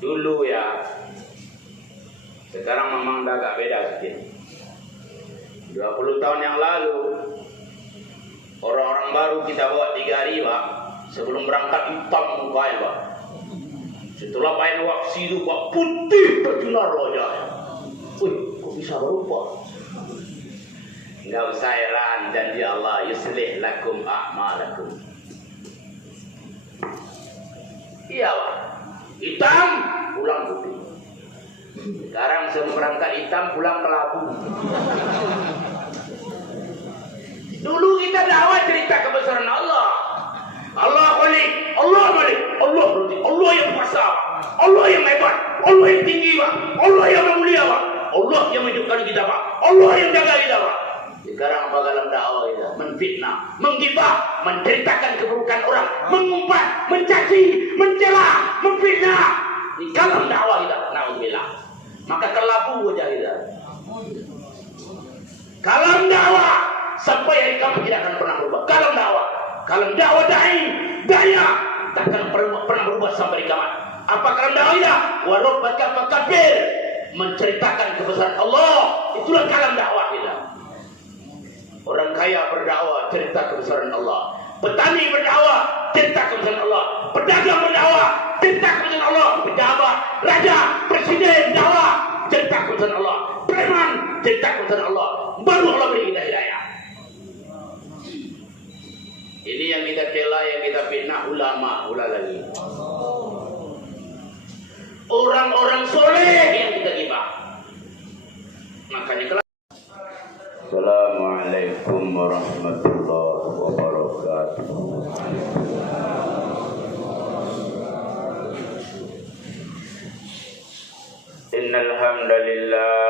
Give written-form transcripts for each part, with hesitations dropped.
Dulu ya, sekarang memang agak beda sedikit. 20 tahun yang lalu, orang-orang baru kita bawa 3 hari Pak, sebelum berangkat hitam mukanya Pak. Setelah main waksi itu Pak, putih bersinar wajahnya. Wih, kok bisa berubah? Enggak usah heran, janji Allah, yuslih lakum a'malakum. Iya Pak, hitam pulang putih. Sekarang sebelum berangkat hitam pulang kelabu. Dulu kita dakwah cerita kebesaran Allah. Allah Khalik, Allah Malik, Allah Razi, Allah yang kuasa, Allah yang hebat, Allah yang tinggi Pak, Allah yang mulia Pak, Allah yang menghidupkan kita Pak, Allah yang jaga kita Pak. Sekarang apa dalam dakwah kita? Menfitnah, menggibah, menceritakan keburukan orang, mengumpat, mencaci, mencela, memfitnah. Di dalam dakwah kita, naudzubillah. Maka kelabu wajah kita. Kalam dakwah sampai hari kiamat tidak akan pernah berubah. Kalam dakwah daya takkan pernah berubah sampai kiamat. Apa kalam dakwah kita? Warubaka fakabir, menceritakan kebesaran Allah. Itulah kalam dakwah kita. Orang kaya berdakwah cerita kebesaran Allah. Petani berdakwah cerita kebesaran Allah. Pedagang berdakwah cerita kebesaran Allah. Pejabat, raja, presiden dakwah cerita kebesaran Allah. Preman cerita kebesaran Allah. Baru Allah beri kita hidayah. Ini yang kita cela, yang kita fitnah ulama, lagi. Orang-orang soleh yang kita gibah. Makanya Assalamualaikum warahmatullahi wabarakatuh. Innal hamdalillah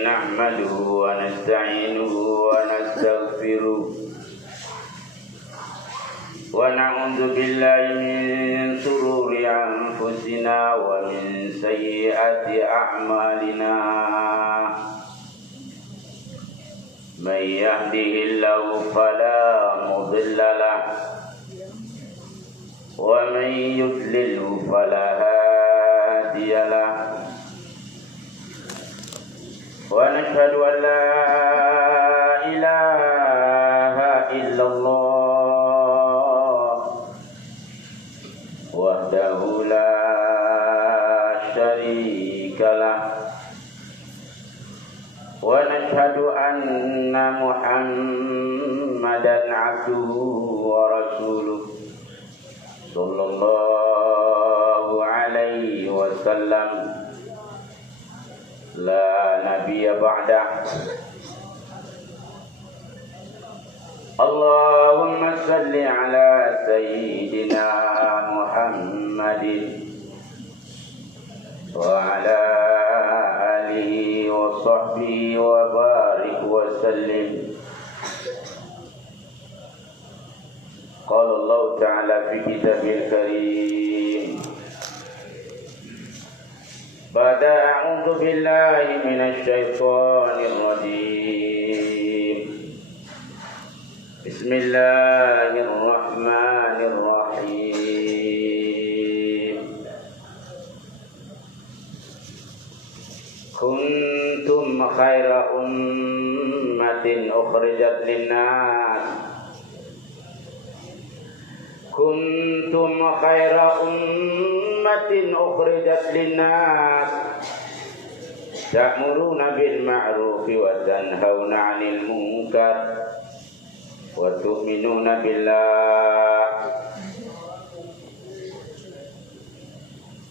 nahmaduhu wa nasta'inuhu wa nastaghfiruh. Wa na'udzu billahi min shururi anfusina wa min sayyiati a'malina. May yahdihillahu fala mudilla lahu wa may yudlilhu fala hadiya lahu. Wa nashhadu an la ilaha illallah wahdahu la syarika lah. Wa nashhadu anna Muhammadan abduhu wa rasuluh sallallahu alaihi wasallam la nabiyya ba'dah. Allahumma salli ala sayyidina Muhammadin wa ala alihi wa sahbihi wa barik wa sallim. Qala Allah ta'ala fi kitabil karim, ba'da a'udzu billahi minasy syaithanir rajim. Bismillahirrahmanirrahim. Kuntum khaira ummatin ukhrijat linnas. Kuntum khaira ummatin ukhrijat linnas. Ta'muruna bil ma'rufi wa tanhauna 'anil munkar wa tu'minuna billah.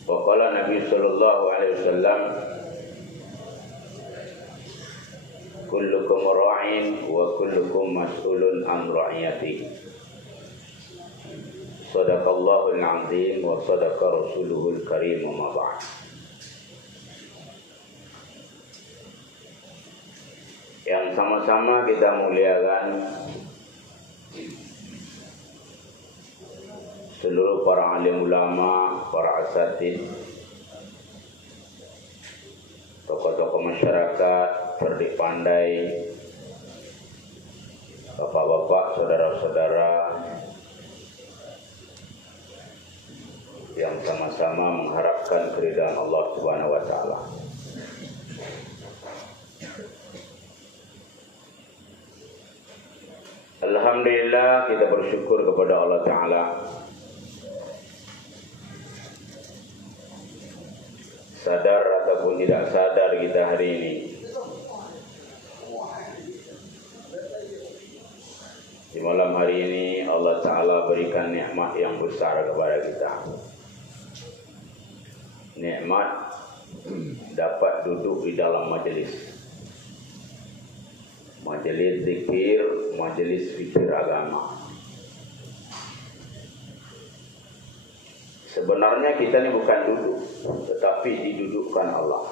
Wa qala Nabi sallallahu alaihi wasallam, kullukum ra'in wa kullukum mas'ulun an ra'iyati. Sadaqallahul azim wa sadaqa rasuluhul karim wa ma ba'd. Yang sama-sama kita muliakan seluruh para alim ulama, para asatid, tokoh-tokoh masyarakat, cerdik pandai, Bapak-bapak, saudara-saudara yang sama-sama mengharapkan keridhaan Allah Subhanahu wa taala. Alhamdulillah, kita bersyukur kepada Allah Ta'ala. Sadar ataupun tidak sadar kita hari ini di malam hari ini Allah Ta'ala berikan nikmat yang besar kepada kita. Nikmat dapat duduk di dalam majelis zikir, majelis fikir agama. Sebenarnya kita ini bukan duduk, tetapi didudukkan Allah.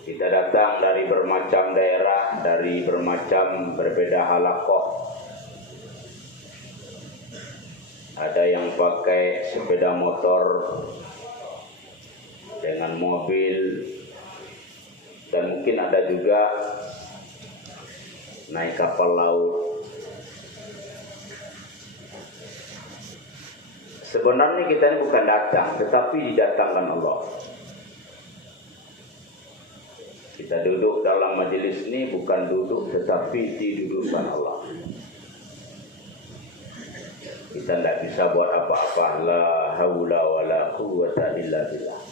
Kita datang dari bermacam daerah, dari bermacam berbeda halaqah. Ada yang pakai sepeda motor dengan mobil, dan mungkin ada juga naik kapal laut. Sebenarnya kita ini bukan datang, tetapi didatangkan Allah. Kita duduk dalam majelis ini bukan duduk, tetapi didudukkan Allah. Kita tidak bisa buat apa-apa. La haula wa la quwwata illa billah.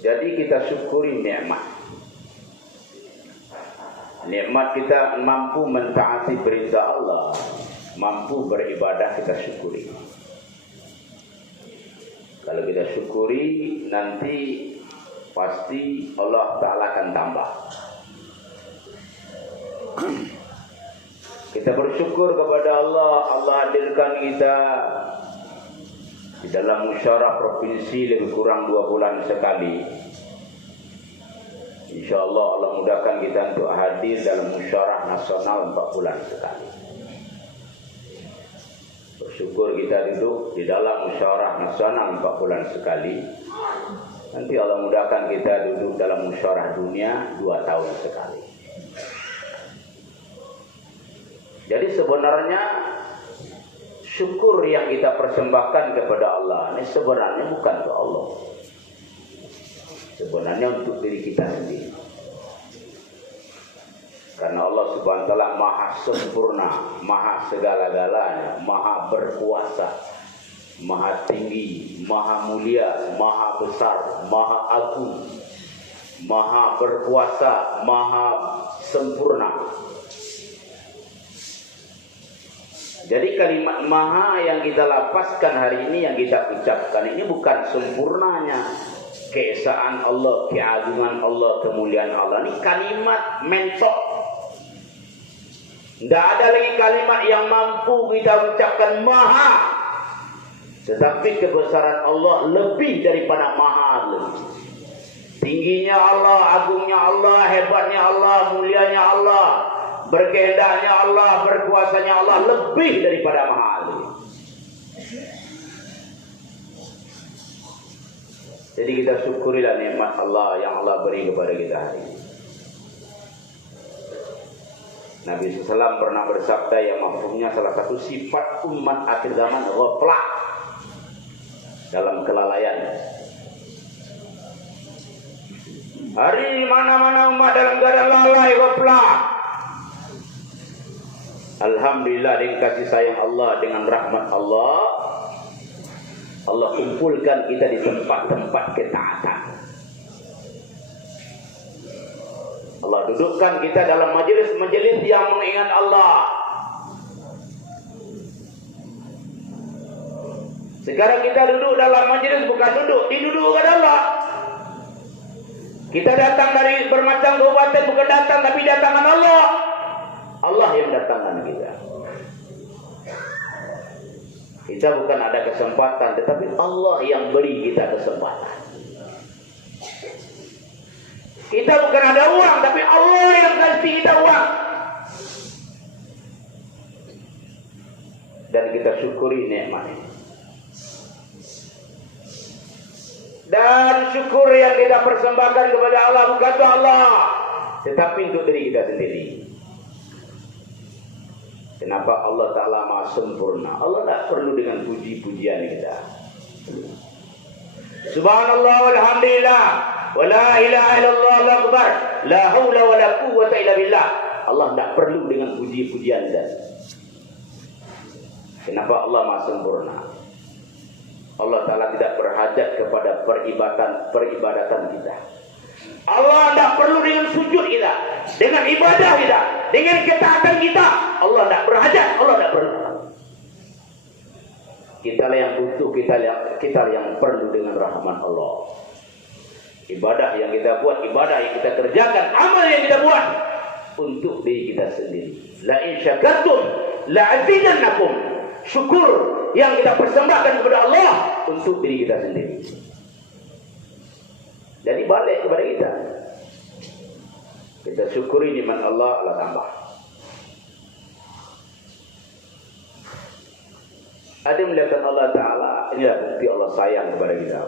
Jadi kita syukuri nikmat. Nikmat kita mampu mentaati perintah Allah, mampu beribadah, kita syukuri. Kalau kita syukuri, nanti pasti Allah Ta'ala akan tambah. Kita bersyukur kepada Allah. Allah hadirkan kita di dalam musyawarah provinsi lebih kurang 2 bulan sekali. InsyaAllah Allah mudahkan kita untuk hadir dalam musyawarah nasional 4 bulan sekali. Bersyukur kita duduk di dalam musyawarah nasional 4 bulan sekali. Nanti Allah mudahkan kita duduk dalam musyawarah dunia 2 tahun sekali. Jadi sebenarnya syukur yang kita persembahkan kepada Allah ini sebenarnya bukan untuk Allah. Sebenarnya untuk diri kita sendiri. Karena Allah Subhanahu wa taala Maha sempurna, Maha segala-galanya, Maha berkuasa, Maha tinggi, Maha mulia, Maha besar, Maha agung, Maha berkuasa, Maha sempurna. Jadi kalimat maha yang kita lapaskan hari ini, yang kita ucapkan ini bukan sempurnanya keesaan Allah, keagungan Allah, kemuliaan Allah. Ini kalimat mentok. Tidak ada lagi kalimat yang mampu kita ucapkan maha. Tetapi kebesaran Allah lebih daripada maha. Tingginya Allah, agungnya Allah, hebatnya Allah, mulianya Allah, berkehendaknya Allah, berkuasanya Allah lebih daripada mahal. Jadi kita syukurilah nikmat Allah yang Allah beri kepada kita hari ini. Nabi SAW pernah bersabda yang mafhumnya salah satu sifat umat akhir zaman ghaflah, dalam kelalaian. Hari ini mana-mana umat dalam keadaan lalai, ghaflah. Alhamdulillah dengan kasih sayang Allah, dengan rahmat Allah, Allah kumpulkan kita di tempat-tempat ketaatan. Allah dudukkan kita dalam majelis-majelis yang mengingat Allah. Sekarang kita duduk dalam majelis bukan duduk, didudukkan Allah. Kita datang dari bermacam kabupaten bukan datang, tapi datangan Allah. Allah yang datangkan kita. Kita bukan ada kesempatan, tetapi Allah yang beri kita kesempatan. Kita bukan ada uang, tapi Allah yang kasih kita uang. Dan kita syukuri nikmat ini. Dan syukur yang kita persembahkan kepada Allah bukan untuk Allah, tetapi untuk diri kita sendiri. Kenapa Allah Ta'ala maha sempurna? Allah tak perlu dengan puji-pujian kita. Subhanallah walhamdulillah wa la ilaha illallah Allahu akbar la haula wa la quwwata illa billah. Allah tak perlu dengan puji-pujian kita. Kenapa Allah maha sempurna? Allah Ta'ala tidak berhajat kepada peribadatan kita. Allah tidak perlu dengan sujud kita, dengan ibadah kita, dengan ketaatan kita. Allah tidak berhajat, Allah tidak perlu. Kita yang butuh, kita yang perlu dengan rahmat Allah. Ibadah yang kita buat, ibadah yang kita kerjakan, amal yang kita buat untuk diri kita sendiri. La in syakartum la azidannakum. Syukur yang kita persembahkan kepada Allah untuk diri kita sendiri. Jadi balik kepada kita. Kita syukuri nikmat Allah, Allah tambah. Ada melihat Allah Ta'ala, inilah bukti Allah sayang kepada kita.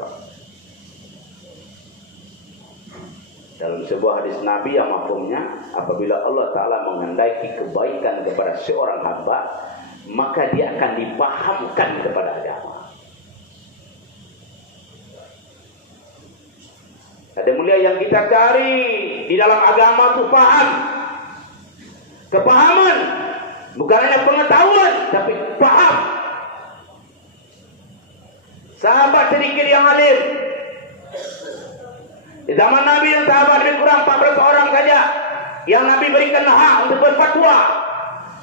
Dalam sebuah hadis Nabi yang mafhumnya, apabila Allah Ta'ala menghendaki kebaikan kepada seorang hamba, maka dia akan dipahamkan kepada agama. Ada mulia yang kita cari di dalam agama itu paham. Kepahaman. Bukan hanya pengetahuan, tapi paham. Sahabat sedikit yang alim. Di zaman Nabi yang sahabat lebih kurang 14 orang saja yang Nabi berikan hak untuk berfatwa.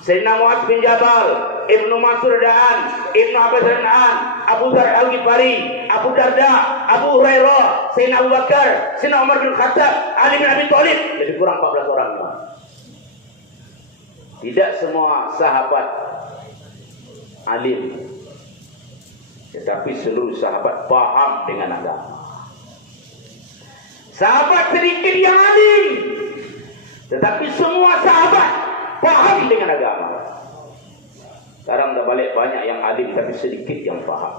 Sayyidina Mu'adz bin Jabal, Ibnu Mas'ud Da'an, Ibnu Abbas Da'an, Abu Dzar Al-Ghifari, Abu Darda, Abu Hurairah, Sayyidina Abu Bakar, Sayyidina Umar bin Khattab, Ali bin Abi Thalib, lebih kurang 14 orang. Tidak semua sahabat alim, tetapi seluruh sahabat paham dengan agama. Sahabat sedikit yang alim, tetapi semua sahabat paham dengan agama. Sekarang dah balik banyak yang alim tapi sedikit yang paham.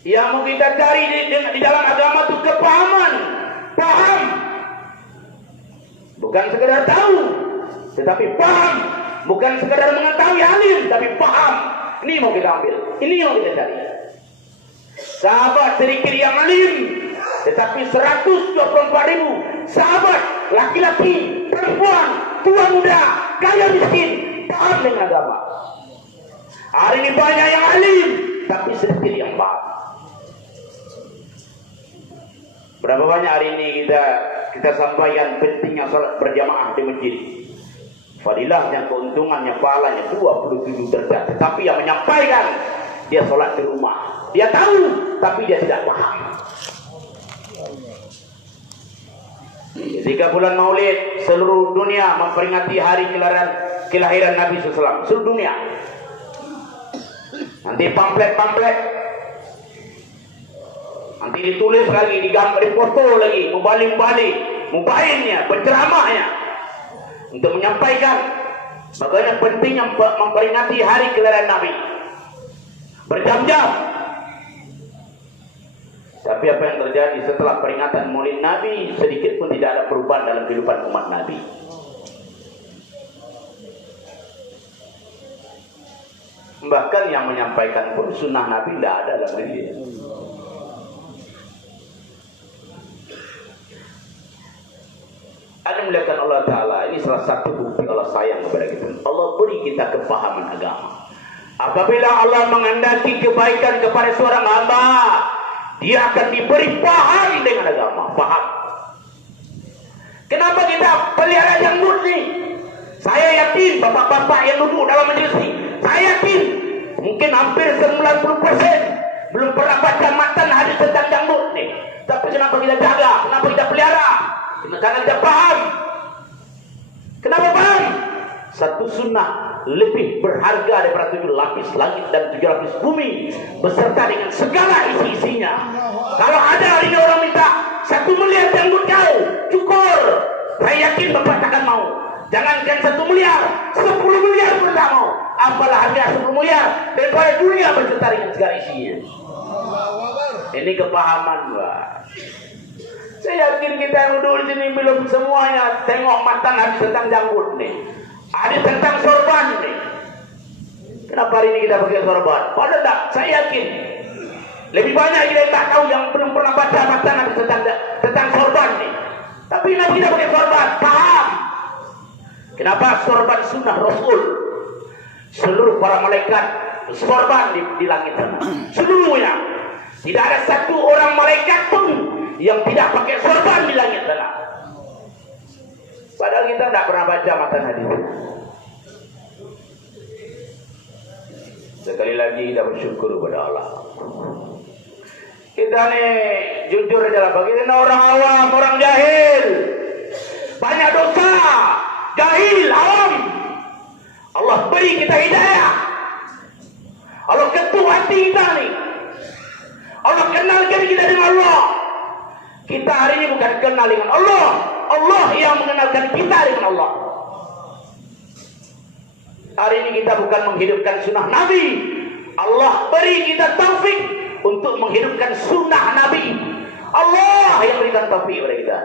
Yang mau kita cari di dalam agama itu kepahaman, paham. Bukan sekedar tahu, tetapi paham. Bukan sekedar mengetahui alim, tapi paham. Ini mau kita ambil, ini yang kita cari. Sahabat sedikit yang alim, tetapi 124.000 sahabat, laki-laki, perempuan, tua muda, kaya miskin, paham dengan agama. Hari ini banyak yang alim, tapi sedikit yang paham. Berapa banyak hari ini kita sampaikan pentingnya salat berjamaah di masjid. Fadilahnya, keuntungannya, pahalanya 27 derajat. Tetapi yang menyampaikan, dia salat di rumah. Dia tahu, tapi dia tidak paham. Ketika bulan Maulid, seluruh dunia memperingati hari kelahiran Nabi SAW. Seluruh dunia. Nanti pamflet, nanti ditulis lagi, digambar, dipoto lagi, mubailnya, penceramahnya, untuk menyampaikan bagaimana pentingnya memperingati hari kelahiran Nabi. Berjam-jam. Tapi apa yang terjadi setelah peringatan Maulid Nabi, sedikit pun tidak ada perubahan dalam kehidupan umat Nabi. Bahkan yang menyampaikan pun sunnah Nabi tidak ada dalam diri. Ada melihatkan Allah Ta'ala, ini salah satu bukti Allah sayang kepada kita. Allah beri kita kepahaman agama. Apabila Allah menghendaki kebaikan kepada seorang hamba, dia akan diberi paham dengan agama. Paham. Kenapa kita pelihara yang murni? Saya yakin bapak-bapak yang duduk dalam majelis ini, saya yakin mungkin hampir 90% belum pernah baca matan hadis tentang janggut nih. Tapi kenapa kita jaga? Kenapa kita pelihara? Karena kita paham. Kenapa paham? Satu sunnah lebih berharga daripada 7 lapis langit dan 7 lapis bumi beserta dengan segala isi-isinya. Kalau ada hari ini orang minta 1 miliar janggut kau, cukur, saya yakin bapak takkan mau. Jangankan 1 miliar, 10 miliar pun tak mau. apalah harga 10 miliar daripada dunia bergetar dengan segala isinya. Ini kepahaman, Pak. Saya yakin kita yang duduk di sini belum semuanya tengok matang hadis tentang janggut nih, hadis tentang sorban nih. Kenapa hari ini kita pakai sorban? Padahal tak, saya yakin lebih banyak kita yang tak tahu yang belum pernah baca matang hadis tentang sorban nih. Tapi kenapa kita pakai sorban? Paham? Kenapa sorban sunnah Rasul? Seluruh para malaikat sorban di langit sana, seluruhnya. Tidak ada satu orang malaikat pun yang tidak pakai sorban di langit sana. Padahal kita tidak pernah baca matan hadis. Sekali lagi kita bersyukur kepada Allah. Kita nih jujur aja lah, bagi orang awam, orang jahil, banyak dosa, jahil, awam. Allah beri kita hidayah. Allah ketuk hati kita nih. Allah kenalkan kita dengan Allah. Kita hari ini bukan kenal dengan Allah, Allah yang mengenalkan kita dengan Allah. Hari ini kita bukan menghidupkan sunnah Nabi, Allah beri kita taufik untuk menghidupkan sunnah Nabi. Allah yang berikan taufik kepada kita.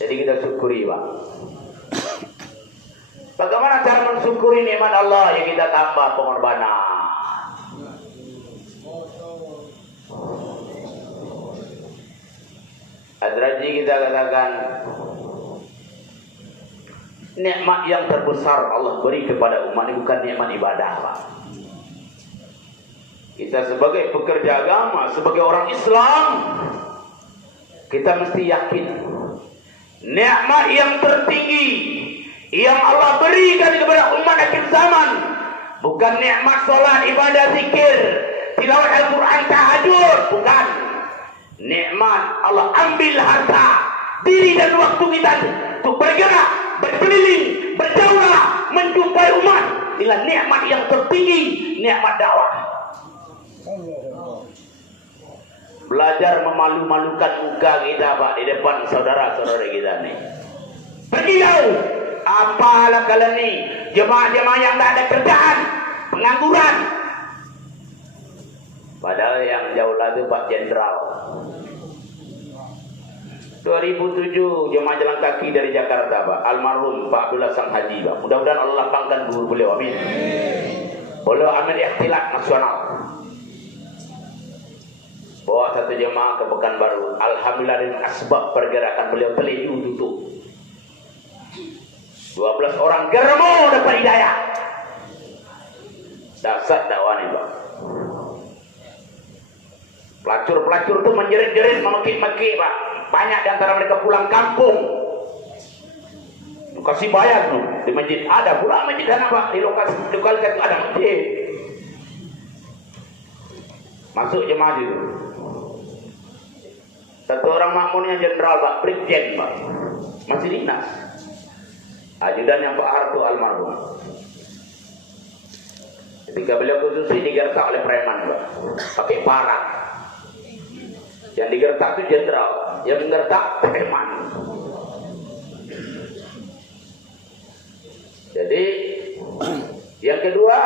Jadi kita syukuri, Pak. Bagaimana cara mensyukuri nikmat Allah? Yang kita tambah pengorbanan. Adraji kita katakan, nikmat yang terbesar Allah beri kepada umat ini bukan nikmat ibadah, Pak. Kita sebagai pekerja agama, sebagai orang Islam, kita mesti yakin nikmat yang tertinggi yang Allah berikan kepada umat akhir zaman bukan nikmat salat, ibadah, zikir, tilawah Al-Quran, tahajud, bukan. Nikmat Allah ambil harta, diri dan waktu kita untuk bergerak, berkeliling, berdaulah, menjumpai umat. Inilah nikmat yang tertinggi, nikmat dakwah. Belajar memalu-malukan muka kita, Pak, di depan saudara-saudara kita nih. Pergi jauh. Apalah kalian nih, jemaah-jemaah yang tak ada kerjaan, pengangguran. Padahal yang jauh lagi Pak Jenderal. 2007 jemaah jalan kaki dari Jakarta, Pak, almarhum Pak Abdullah Sang Haji, Pak. Mudah-mudahan Allah lapangkan umur beliau, amin. Beliau amil ikhtilat nasional. Bawa satu jemaah ke Pekanbaru. Alhamdulillah dengan asbab pergerakan beliau teliju tutup. 12 orang germo dapat hidayah. Dasar dakwah nih, Pak. Pelacur-pelacur itu menjerit-jerit, memekik-mekik, Pak. Banyak di antara mereka pulang kampung. Kasih bayar tuh di masjid. Ada pula masjid sana, Pak. Di lokasi itu ada masjid. Masuk jemaah itu. Satu orang makmurnya jenderal, Pak, Brigjen, Pak. Masih dinas. Ajudan yang Pak Harto almarhum. Ketika beliau khususi digertak oleh preman, Pak, pakai parang. Yang digertak itu jenderal, yang menggertak preman. Jadi yang kedua,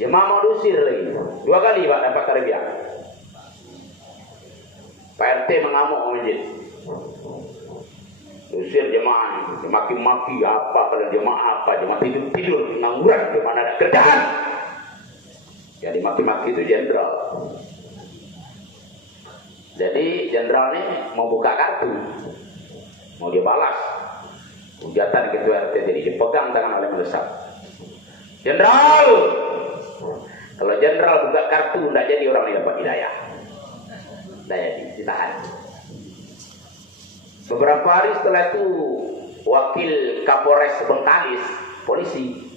jemaah mau diusir lagi. 2 kali, Pak, dapat tarbiyah. Pak RT mengamuk masjid. Usir jemaah, maki-maki apa kalau jemaah apa, jemaah tidur ngangguran, di mana ada kerjaan. Jadi maki-maki itu jenderal. Jadi jenderal ini mau buka kartu, mau dia balas hujatan ketua RT, jadi dipegang tangan oleh melesat. Jenderal, kalau jenderal buka kartu tidak jadi orang yang dapat hidayah. Tidak jadi, ditahan. Beberapa hari setelah itu wakil Kapolres Bengkalis, polisi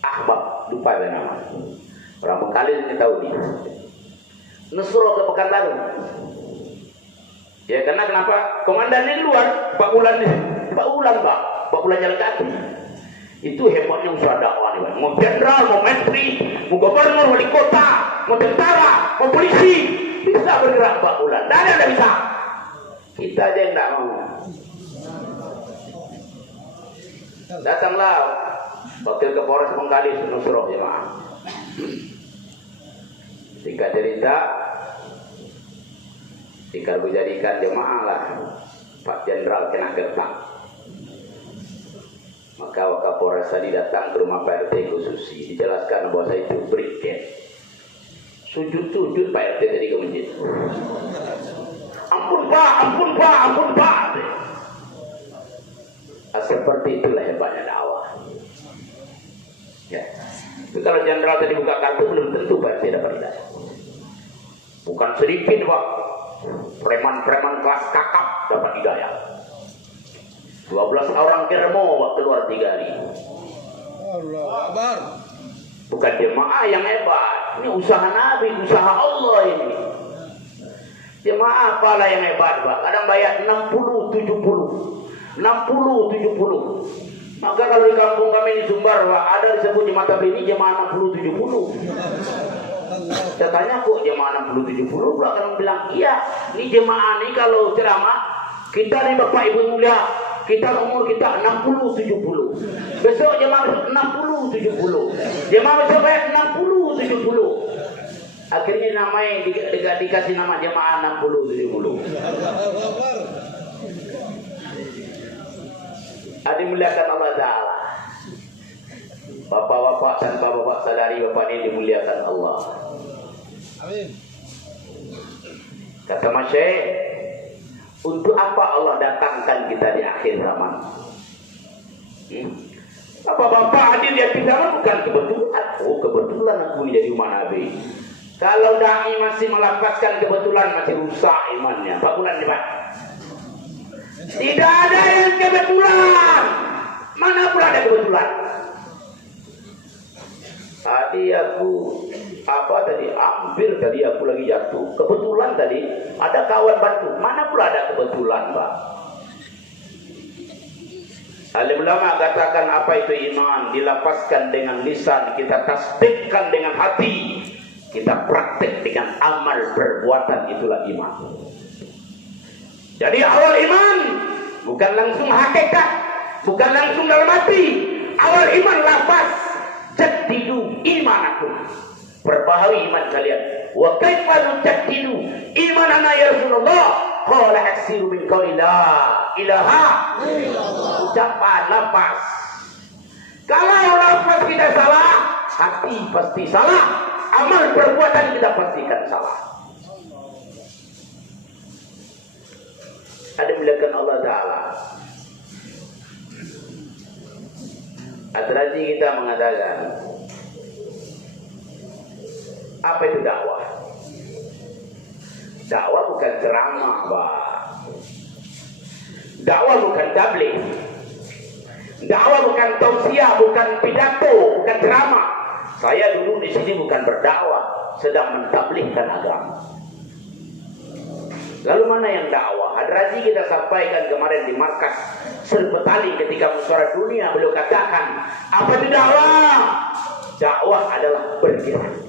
Ahbab, lupa dia nama. Orang Bengkalis ini tahu dia. Nusro ke Pekanbaru. Ya karena kenapa? Komandannya di luar, Pak Ulan nih. Pak Ulan jalan kaki. Itu hebatnya usaha dakwah nih, Pak. Mau jenderal, mau menteri, mau gubernur, wali kota, mau tentara, mau polisi, bisa bergerak Pak Ulan. Tidak ada yang bisa. Kita aja yang tidak mau. Datanglah wakil Kapolres Bengkalis Nusroh jemaah. Singkat cerita, dikalu jadikan jemaah lah Pak Jenderal kena getah. Maka Wakapolres tadi datang ke rumah Pak RT Kususi, dijelaskan bahwa saya itu briket. Sujud-sujud Pak RT tadi ke masjid. Ampun Pak, ampun Pak, ampun Pak. Seperti itulah hebatnya dakwah. Ya. Tapi kalau jenderal tadi buka kartu belum tentu Pak RT dapat hidayah. Bukan sedikit Pak, preman-preman kelas kakap dapat hidayah. 12 orang kermo Pak keluar 3 hari. Allah Akbar. Bukan jemaah yang hebat, ini usaha Nabi, usaha Allah ini. Jemaah apalah yang hebat Pak? Kadang bayar 60-70. 60-70. Maka kalau di kampung kami di Sumbar Pak, ada disebut jemaah tabligh ini jemaah 60-70. Saya tanya kok jemaah 60-70, pula akan bilang iya, ini jemaah ini kalau ceramah kita nih Bapak Ibu mulia, kita umur kita 60-70. Besok jemaah 60-70. Jemaah besok bayar 60-70. Akhirnya namanya dikasih nama jemaah 60-70. Ada muliakan Allah Ta'ala. Bapak-bapak tanpa bapak sadari bapak ini dimuliakan Allah. Amin. Kata Mas Syekh, untuk apa Allah datangkan kita di akhir zaman? Bapak-bapak hadir di akhir zaman bukan kebetulan. Oh kebetulan aku menjadi umat Nabi. Kalau dai masih melafazkan kebetulan masih rusak imannya. Pak bulan depan. Tidak ada yang kebetulan. Mana pula ada kebetulan? Tadi aku hampir tadi aku lagi jatuh. Kebetulan tadi ada kawan bantu. Mana pula ada kebetulan, Pak? Alim ulama katakan apa itu iman, dilapaskan dengan lisan, kita tasdikkan dengan hati, kita praktek dengan amal perbuatan, itulah iman. Jadi awal iman bukan langsung hakikat, bukan langsung dalam hati. Awal iman lafaz, jaddidu imanakum. Perbaharui iman kalian. Wa kaifa nujaddidu imanana ya Rasulullah? Qala aksiru min qawli la ilaha illallah. Ucapan lafaz. Kalau lafaz kita salah, hati pasti salah. Amal perbuatan kita pastikan salah. Ada mulakan Allah Ta'ala. Adrazi kita mengatakan, apa itu dakwah? Dakwah bukan ceramah, Pak. Dakwah bukan tabligh. Dakwah bukan tausiah, bukan pidato, bukan ceramah. Saya dulu di sini bukan berdakwah, sedang mentablighkan agama. Lalu mana yang dakwah? Hadrazi kita sampaikan kemarin di markas Serpetali ketika musyawarah dunia, beliau katakan, apa itu dakwah? Dakwah adalah bergerak.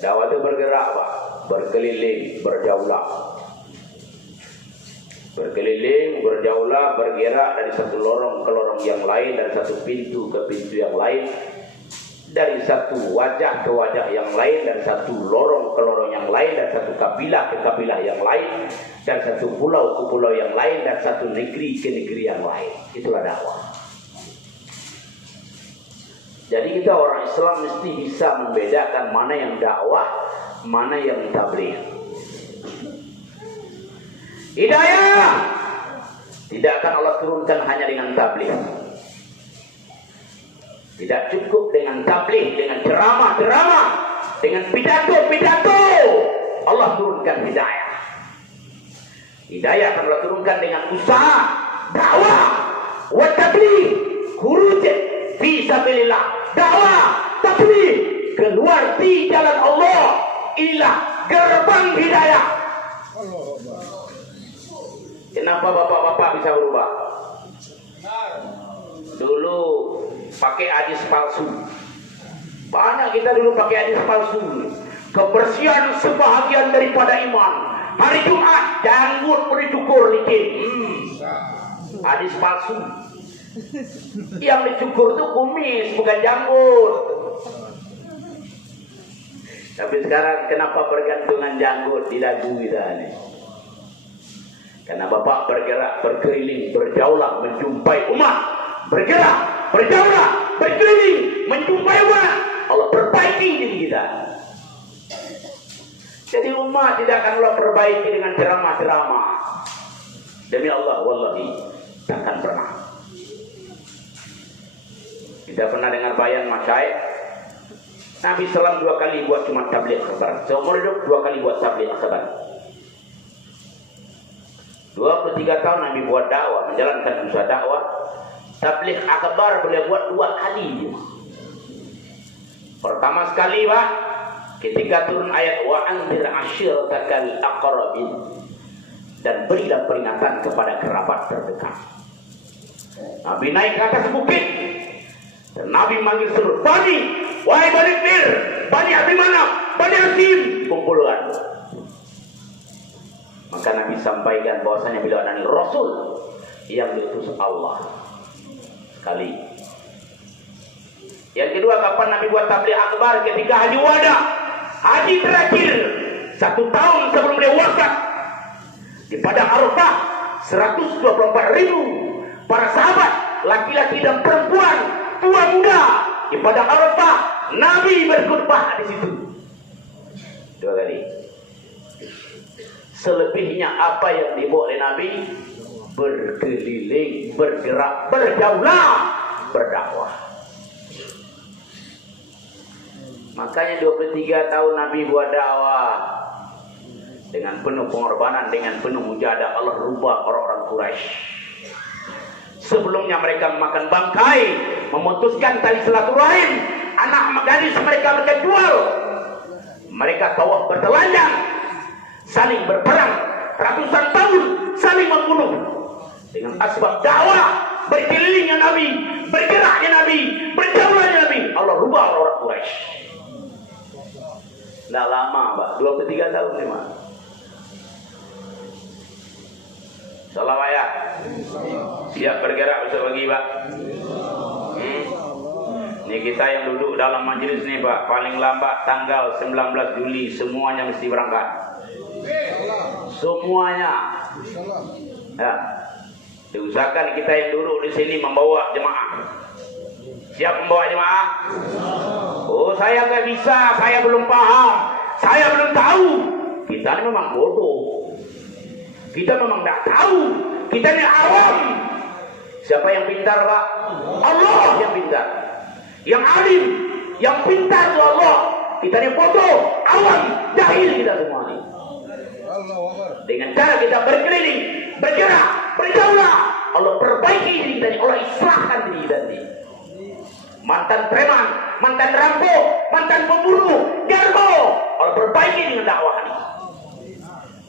Dakwah itu bergerak, Pak, berkeliling, berjaulah. Berkeliling, berjaulah, bergerak dari satu lorong ke lorong yang lain, dari satu pintu ke pintu yang lain, dari satu wajah ke wajah yang lain, dari satu lorong ke lorong yang lain, dari satu kabilah ke kabilah yang lain, dan satu pulau ke pulau yang lain, dan satu negeri ke negeri yang lain. Itulah dakwah. Jadi kita orang Islam mesti bisa membedakan mana yang dakwah, mana yang tabligh. Hidayah tidak akan Allah turunkan hanya dengan tabligh. Tidak cukup dengan tabligh, dengan ceramah-ceramah, dengan pidato-pidato. Allah turunkan hidayah. Hidayah akan Allah turunkan dengan usaha, dakwah, wa tabligh, khuruj fi sabilillah. Dakwah, tabligh, keluar di jalan Allah, ila gerbang hidayah. Kenapa bapak-bapak bisa berubah? Dulu pakai hadis palsu. Banyak kita dulu pakai hadis palsu. Kebersihan sebahagian daripada iman. hari Jumat janggut boleh cukur licin. Hadis palsu. Yang dicukur itu kumis, bukan janggut. Tapi sekarang kenapa bergantungan janggut di dagu kita ini? Karena Bapak bergerak, berkeliling, berjaulah menjumpai umat. Bergerak, berjaulah, berkeliling menjumpai umat. Allah perbaiki diri kita. Jadi umat tidak akan Allah perbaiki dengan ceramah-ceramah. Demi Allah, wallahi, takkan pernah. Kita pernah dengar bayan masyaikh. Nabi SAW 2 kali buat cuma tabligh akbar. Seumur hidup 2 kali buat tabligh akbar. 23 tahun Nabi buat dakwah, menjalankan usaha dakwah. Tabligh akbar boleh buat 2 kali. Pertama sekali Pak, ketika turun ayat wa anzir ashiratakal aqrabin, dan berilah peringatan kepada kerabat terdekat. Nabi naik ke atas bukit dan Nabi manggil seluruh Bani, wahai Bani Fir, Bani Abimana, Bani Hasim, kumpulkan. Maka Nabi sampaikan bahwasanya beliau adalah Rasul yang diutus Allah. Sekali. Yang kedua, kapan Nabi buat tabligh akbar? Ketika Haji Wada, haji terakhir 1 tahun sebelum beliau wafat. Di padang Arafah 124.000 para sahabat, laki-laki dan perempuan, tua muda, di padang Arafah Nabi berkhutbah di situ 2 kali. Selebihnya apa yang dibawa oleh Nabi? Berkeliling, bergerak, berjaulah, berdakwah. Makanya 23 tahun Nabi buat dakwah dengan penuh pengorbanan, dengan penuh mujahadah. Allah rubah orang-orang Quraisy. Sebelumnya mereka memakan bangkai, memutuskan tali silaturahim, anak gadis mereka jual. Mereka tawaf bertelanjang, saling berperang ratusan tahun, saling membunuh. Dengan asbab dakwah, berkelilingnya Nabi, bergeraknya Nabi, berjaulahnya Nabi, Allah rubah orang Quraisy. Tidak lama Pak, 23 tahun nih Pak. Salam ayah. Siap bergerak besok pagi Pak. Ini kita yang duduk dalam majelis nih Pak, paling lambat tanggal 19 Juli semuanya mesti berangkat. Semuanya. Ya. Diusahakan kita yang duduk di sini membawa jemaah. Siap membawa jemaah? Oh, saya nggak bisa, saya belum paham, saya belum tahu. Kita ini memang bodoh. Kita memang tidak tahu. Kita ini awam. Siapa yang pintar Pak? Allah yang pintar. Yang alim, yang pintar itu Allah. Kita ini bodoh, awam, jahil kita semua ini. Dengan cara kita berkeliling, bergerak, berjaulah, Allah perbaiki diri kita, Allah islahkan diri kita. Mantan preman, mantan rampok, mantan pemburu, garbo, Allah perbaiki dengan dakwah ini.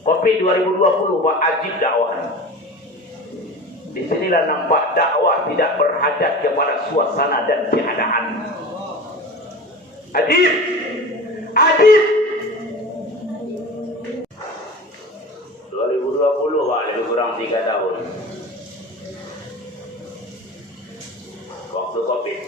Kopi 2020 Pak, ajib dakwah. Disinilah nampak dakwah tidak berhajat kepada suasana dan keadaan. Ajib, ajib. 2020 Pak, lebih kurang 3 tahun. Waktu Covid.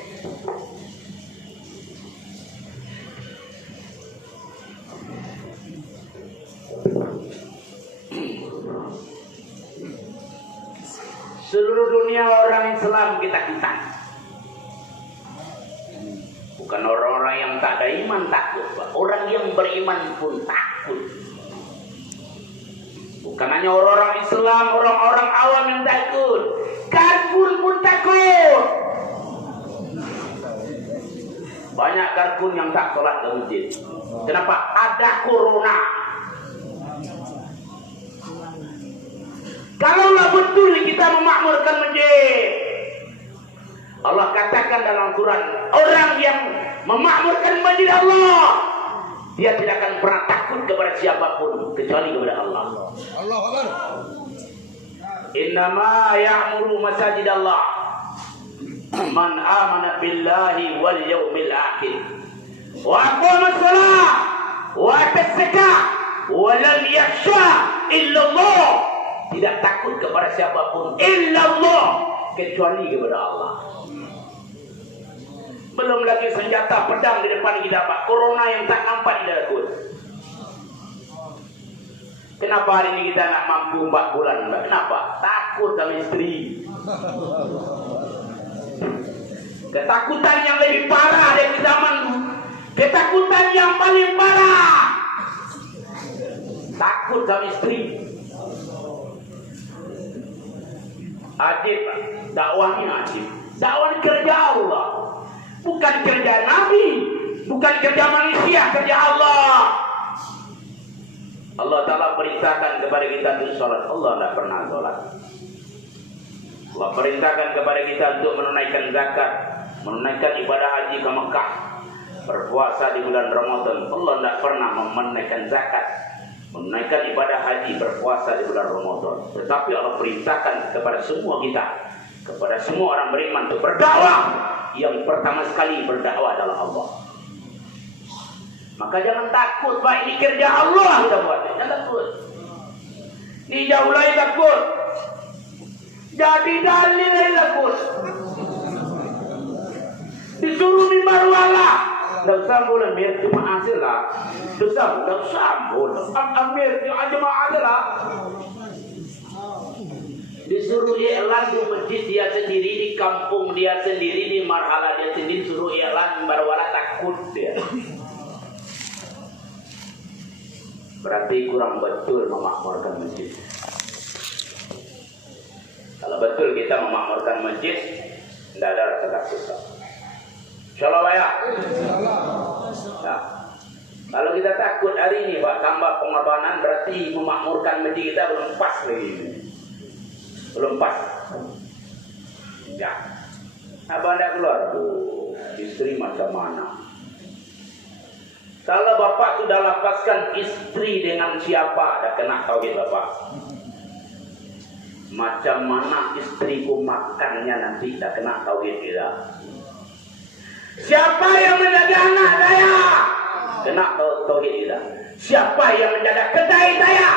Seluruh dunia orang Islam kita. Bukan orang-orang yang tak ada iman takut, Pak. Orang yang beriman pun takut. Bukan hanya orang-orang Islam, orang-orang awam yang takut. Karkun pun takut. Banyak karkun yang tak sholat ke masjid. Kenapa? Ada corona. Kalaulah betul kita memakmurkan masjid, Allah katakan dalam Quran, orang yang memakmurkan masjid Allah, dia tidak akan pernah takut kepada siapapun kecuali kepada Allah. Allah Akbar. Innama ya'muru masajid Allah man amana billahi wal yawmil akhir wa aqama shalah wa ata zakah walam yakhsha illallah, tidak takut kepada siapapun illallah, kecuali kepada Allah. Belum lagi senjata pedang di depan kita, Pak. Corona yang tak nampak tidak takut. Kenapa hari ini kita nak mampu 4 bulan, Pak? Kenapa? Takut sama istri. Ketakutan yang lebih parah dari zaman dulu. Ketakutan yang paling parah. Takut sama istri. Ajib, dakwahnya ajib. Dakwah kerja Allah. Bukan kerja Nabi, bukan kerja manusia, kerja Allah. Allah Ta'ala perintahkan kepada kita untuk sholat. Allah tidak pernah sholat. Allah perintahkan kepada kita untuk menunaikan zakat, menunaikan ibadah haji ke Mekah, berpuasa di bulan Ramadan. Allah tidak pernah menunaikan zakat, menunaikan ibadah haji, berpuasa di bulan Ramadan. Tetapi Allah perintahkan kepada semua kita, kepada semua orang beriman untuk berdakwah. Yang pertama sekali berdakwah adalah Allah. Maka jangan takut, Pak. Ini kerja Allah kita buat. Jangan takut. Ini jauh lagi takut. Jadi dalil lagi takut. Disuruh mimbar wala. Tak sambul amir cuma hasil lah. Tak sambul. Amir cuma hasil lah. Disuruh iklan di masjid dia sendiri, di kampung dia sendiri, di marhala dia sendiri, suruh iklan mimbar wala, takut dia. Berarti kurang betul memakmurkan masjid. Kalau betul kita memakmurkan masjid, tidak ada rasa takut. InsyaAllah ya. Nah, kalau kita takut hari ini, Pak, tambah pengorbanan, berarti memakmurkan masjid kita belum pas lagi. Belum pas. Ya. Abang dah keluar tuh, istri macam mana? Kalau bapak sudah lapaskan istri dengan siapa, dah kena tauhid bapak. Macam mana istriku makannya nanti, dah kena tauhid kita. Siapa yang menjaga anak saya, kena tauhid kita. Siapa yang menjaga kedai saya,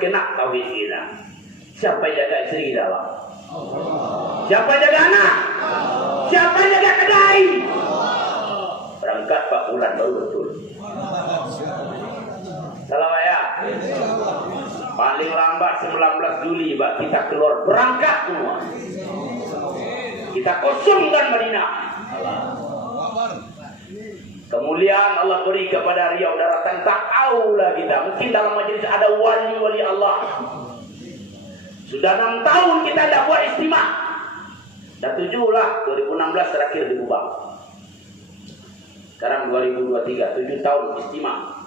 kena tauhid kita. Siapa yang jaga istri kita, Pak? Siapa yang jaga anak? Siapa yang jaga kedai? Berangkat 4 bulan baru betul. Salah ya. Paling lambat 19 Juli, Pak, kita keluar berangkat semua. Kita kosongkan Madinah. Kemuliaan Allah beri kepada Riau daratan, tak tahulah kita. Mungkin dalam majelis ada wali-wali Allah. Sudah 6 tahun kita tidak buat istimewa. Dah 7 lah, 2016 terakhir di Kubang. Sekarang 2023, 7 tahun istimewa.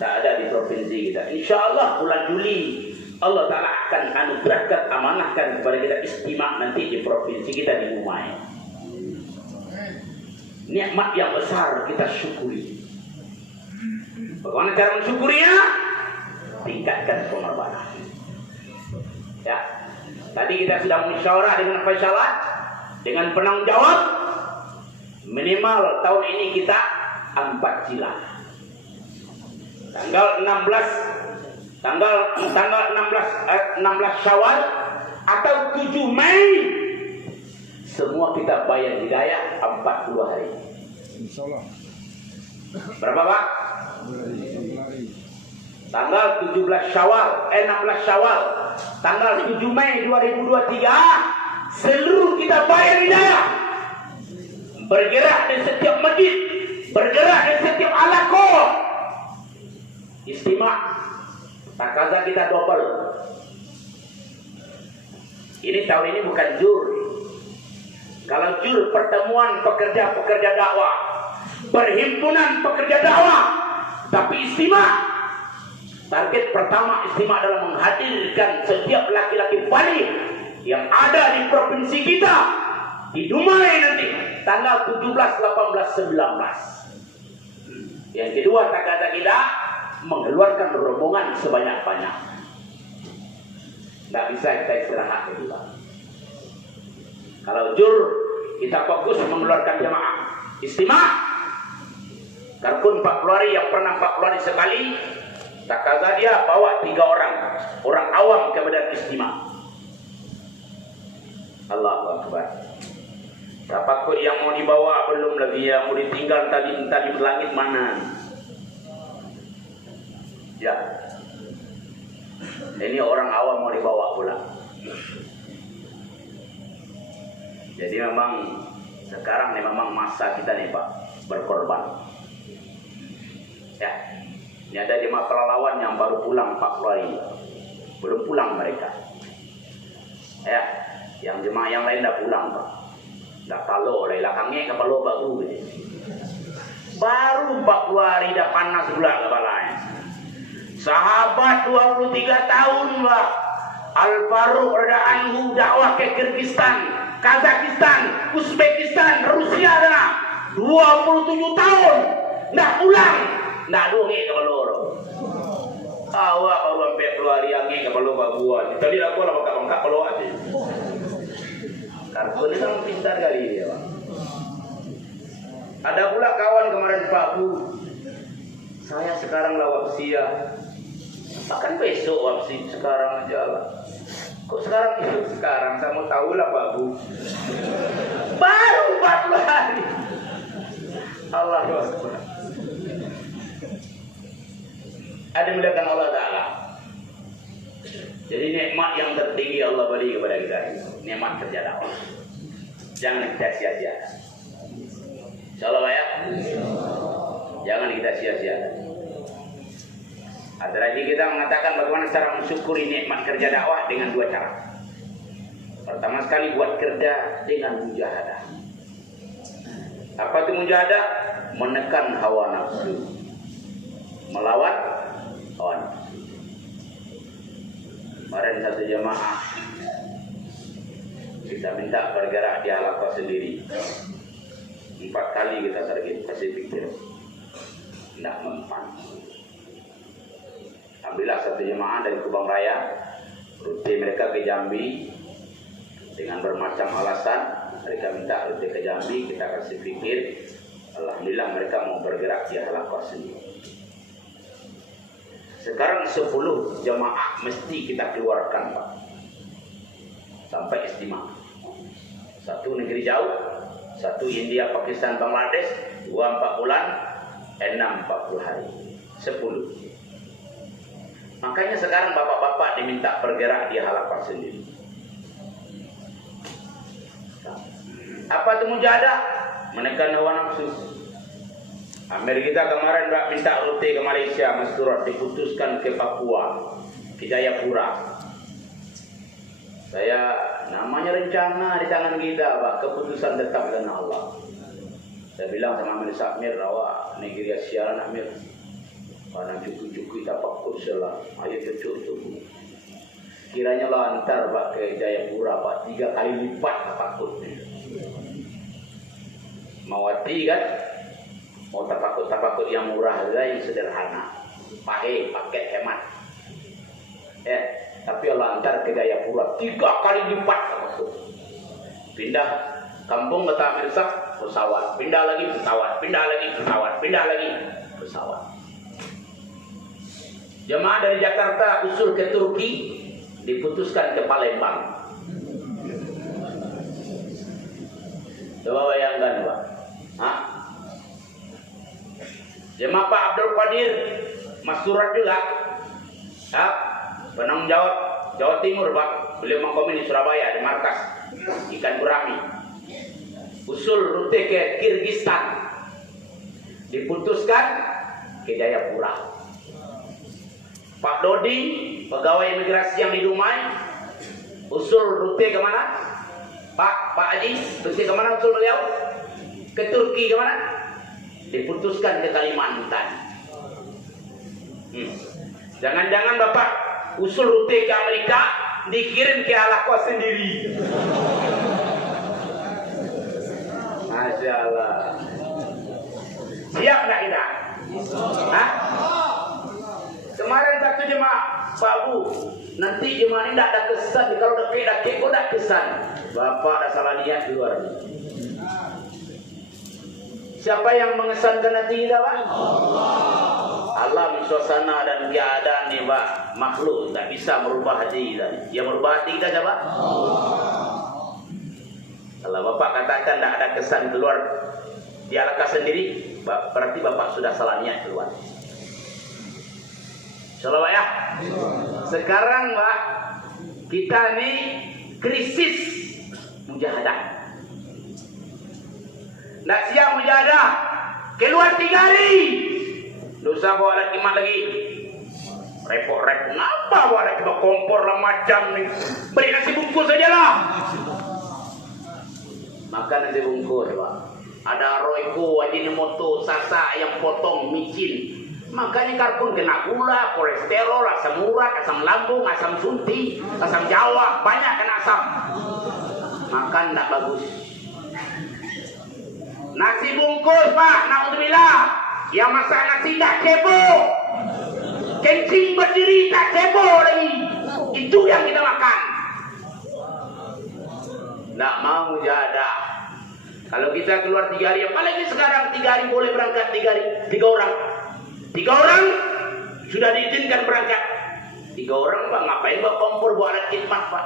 Tak ada di provinsi kita. InsyaAllah bulan Juli Allah Ta'ala akan anugerahkan, amanahkan kepada kita istimewa nanti di provinsi kita di Umay. Nikmat yang besar kita syukuri. Bagaimana cara mensyukurinya? Tingkatkan pengorbanan. Ya, tadi kita sudah musyawarah dengan Faisalat, dengan penanggung jawab. Minimal tahun ini kita 4 silang. Tanggal 16 Syawal atau 7 Mei semua kita bayar hidayah 40 hari. InsyaAllah. Berapa, Pak? Tanggal 16 Syawal, tanggal 7 Mei 2023 seluruh kita bayar hidayah. Bergerak di setiap masjid, bergerak di setiap alaqo. Istimewa, takaza kita double. Ini tahun ini bukan jur. Kalau jur pertemuan pekerja-pekerja dakwah, perhimpunan pekerja dakwah, tapi istimewa. Target pertama istimewa adalah menghadirkan setiap laki-laki balik yang ada di provinsi kita di Dumai nanti tanggal 17, 18, 19. Yang kedua, takaza kita mengeluarkan rombongan sebanyak-banyak. Tidak bisa kita istirahat juga. Kalau jur, kita fokus mengeluarkan jamaah. Istimewa, Karkun 40 hari yang pernah 40 hari sekali, Tak kata dia bawa 3 orang awam ke Badan Istimewa. Allahu Akbar. Tapakut yang mau dibawa belum lagi, yang mau ditinggal tadi langit mana? Ya. Ini orang awam mau dibawa pula. Jadi memang sekarang nih memang masa kita nih Pak berkorban. Ya. Ini ada 5 pelalawan yang baru pulang 40 hari. Belum pulang mereka. Ya. Yang jemaah yang lain dah pulang Pak. Dah kalau oleh belakangnya kepala baru gitu. Baru 40 hari dah panas pula kepalanya. Sahabat 23 tahun Pak. Al-Faruq radhiyallahu anhu dakwah ke Kyrgyzstan, Kazakhstan, Uzbekistan, Rusia dah 27 tahun. Dah pulang. Dah donge kepala orang. Awak baru sampai keluar yang ke kepala buat. Tadi aku lah bangka keluar aja. Karena ini orang pintar kali dia Pak. Ada pula kawan kemarin Pak Bu, saya sekarang lah wapsia. Bahkan besok wapsi sekarang aja lah. Kok sekarang itu sekarang? Saya mau tahu lah Pak Bu. Baru 40 hari. Allah Akbar. Ada melihatkan Allah Ta'ala. Jadi nikmat yang tertinggi Allah beri kepada kita, nikmat kerja dakwah. Jangan kita sia-siakan. Insyaallah ya. Jangan kita sia-siakan. Ada lagi kita mengatakan bagaimana cara mensyukuri nikmat kerja dakwah dengan 2 cara. Pertama sekali buat kerja dengan mujahadah. Apa itu mujahadah? Menekan hawa nafsu. Melawan hawa nafsu. Kemarin satu jemaah kita minta bergerak di halaqah sendiri. 4 kali kita target, kasih pikir tidak mempan. Alhamdulillah satu jemaah dari Kubang Raya, rute mereka ke Jambi dengan bermacam alasan. Mereka minta rute ke Jambi, kita kasih pikir. Alhamdulillah mereka mau bergerak di halaqah sendiri. Sekarang 10 jemaah mesti kita keluarkan Pak, sampai istimewa. 1 negeri jauh, 1 India, Pakistan, Bangladesh, 2 4 bulan, 6 40 hari, 10. Makanya sekarang bapak-bapak diminta bergerak di halaqah sendiri. Apa itu mujahadah? Menekan hawa nafsu. Amir kita kemarin minta rute ke Malaysia, Masturat diputuskan ke Papua, ke Jayapura. Saya namanya rencana di tangan kita, Pak. Keputusan tetap dengan Allah. Saya bilang sama Amir Sakmir, awak negeri siaran Amir. Karena cukup-cukup kita pakut selah. Ayo cukup-cukup. Kiranya lah antar Pak ke Jayapura, Pak. 3 kali lipat takutnya. Mawati kan? Mau tapakut yang murah saja, yang sederhana, pakai hemat. Tapi Allah antar ke Jayapura 3 kali lipat takut. Pindah kampung ke Tamirsak, pesawat, pindah lagi pesawat, pindah lagi pesawat, pindah lagi pesawat. Jemaah dari Jakarta usul ke Turki, diputuskan ke Palembang. Coba bayangkan Pak. Hah? Jemaah Pak Abdul Qadir Masturat juga, ya, penanggung jawab Jawa Timur Pak. Beliau mengkomen di Surabaya di markas ikan gurami. Usul rute ke Kyrgyzstan, diputuskan ke Jayapura. Pak Dodi pegawai imigrasi yang di Dumai, usul rute kemana? Pak Haji rute kemana usul beliau? Ke Turki kemana? Diputuskan ke Kalimantan. Jangan-jangan Bapak usul rute ke Amerika, dikirim ke halaqah sendiri. Masya Allah. Siap tak kita? Hah? Kemarin satu jemaah, Pak Bu, nanti jemaah ini tak ada kesan. Kalau dake kok tak kesan. Bapak ada salah niat di luar. Siapa yang mengesankan hati kita, Pak? Allah. Alam, suasana dan keadaan ni Pak, makhluk tak bisa merubah hati kita. Yang merubah hati kita siapa? Kalau Bapak katakan tak ada kesan keluar dialahkan sendiri, berarti Bapak sudah salah niat keluar. Insyaallah Pak ya. Sekarang Pak, kita ni krisis mujahadah. Tak siap mujahadah, keluar 3 hari. Dosa bawa lagi mat lagi. Repot-repot. Ngapa bawa lagi bawa kompor lah macam ni? Beli nasi bungkus sajalah. Makan nasi bungkus Pak. Ada roiko, ajinomoto, sasa yang potong, micin. Makanya karpun kena gula, kolesterol, asam urat, asam lambung, asam sunti, asam jawa, banyak kena asam. Makan tak bagus. Nasi bungkus Pak, naudzubillah. Yang masak nasi tak cebok. Kencing berdiri tak cebok lagi. Itu yang kita makan. Tak mau mujahadah. Kalau kita keluar 3 hari, apalagi sekarang 3 hari boleh berangkat 3 hari, 3 orang. 3 orang sudah diizinkan berangkat. 3 orang Pak, ngapain bawa kompor, bawa alat khidmat Pak?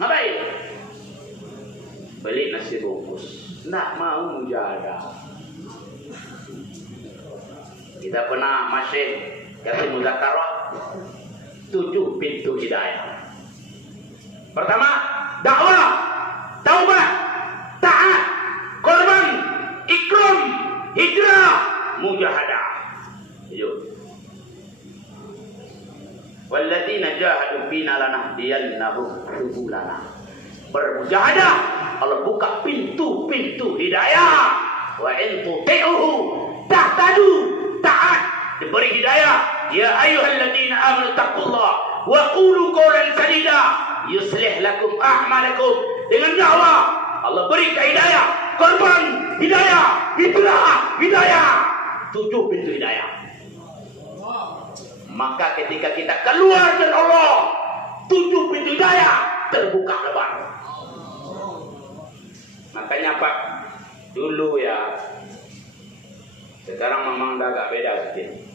Ngapain? Beli nasi bungkus. Tak mau mujahadah. Kita pernah masih kasih muzakarah 7 pintu hidayah. Pertama, dakwah, taubat, taat, korban, ikram, hijrah, mujahadah. Yuk. Walladzina jahadu fina lanahdiyannahum subulana. Bermujahadah, Allah buka pintu-pintu hidayah. Wa in tuti'uhu tahtadu. Taat, diberi hidayah. Ya ayyuhalladzina amanu taqullah wa qulu qawlan sadida yuslih lakum a'malakum. Dengan dakwah Allah beri hidayah, korban hidayah, hidayah. 7 pintu hidayah. Maka ketika kita keluar dari Allah, 7 pintu hidayah terbuka lebar. Makanya Pak, dulu ya, sekarang memang agak beda sedikit.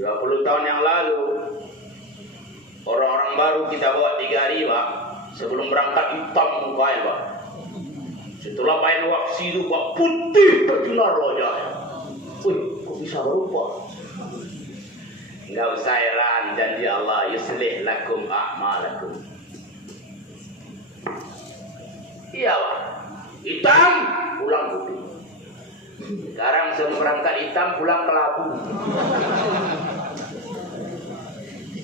20 tahun yang lalu, orang-orang baru kita bawa 3 hari Pak. Sebelum berangkat hitam mukanya Pak. Setelah main waksi itu Pak, putih bersinar wajahnya. Wih, kok bisa berubah? Enggak usah heran, janji Allah, yuslih lakum a'malakum. Iya Pak, hitam pulang putih. Sekarang sebelum berangkat hitam, pulang kelabu.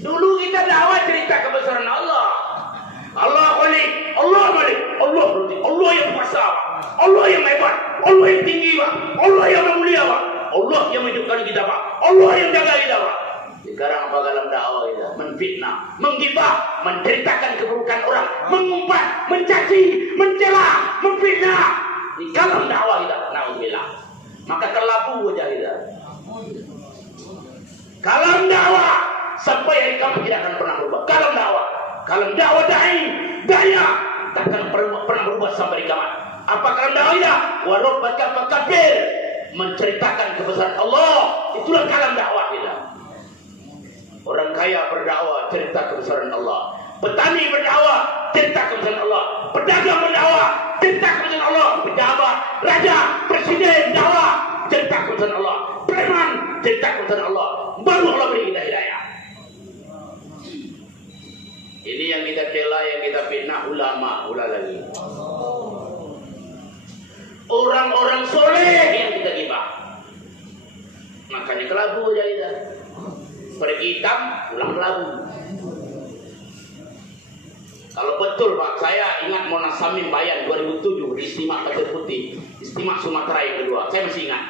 Dulu kita dakwah cerita kebesaran Allah. Allah Khalik, Allah Malik, Allah Razik, Allah yang kuasa, Allah yang hebat, Allah yang tinggi, Allah yang mulia, Allah yang menghidupkan kita, Allah yang jaga kita. Sekarang apa dalam dakwah kita? Menfitnah, menggibah, menceritakan keburukan orang, mengumpat, mencaci, mencela, memfitnah. Di dalam dakwah kita, naudzubillah. Maka kelabu wajah kita. Kalam dakwah sampai hari kiamat tidak akan pernah berubah. Kalam dakwah, kalam dakwah daya takkan pernah berubah sampai hari kiamat. Apa kalam dakwah kita? Wa rabbaka fakabbir, menceritakan kebesaran Allah. Itulah kalam dakwah kita. Orang kaya berdakwah cerita kebesaran Allah. Petani berdakwah cerita kebesaran Allah. Pedagang berdakwah cerita kebesaran Allah. Pejabat, raja, presiden dakwah cerita kebesaran Allah. Preman cerita kebesaran Allah. Baru Allah beri kita hidayah. Ini yang kita cela, yang kita fitnah ulama, ulah lagi. Orang-orang soleh yang kita gibah. Makanya kelabu aja kita. Pergi hitam, pulang kelabu. Kalau betul Pak, saya ingat Monas Samin Bayan 2007 di Istimewa Pasir Putih, Istimewa Sumatera yang kedua, saya masih ingat.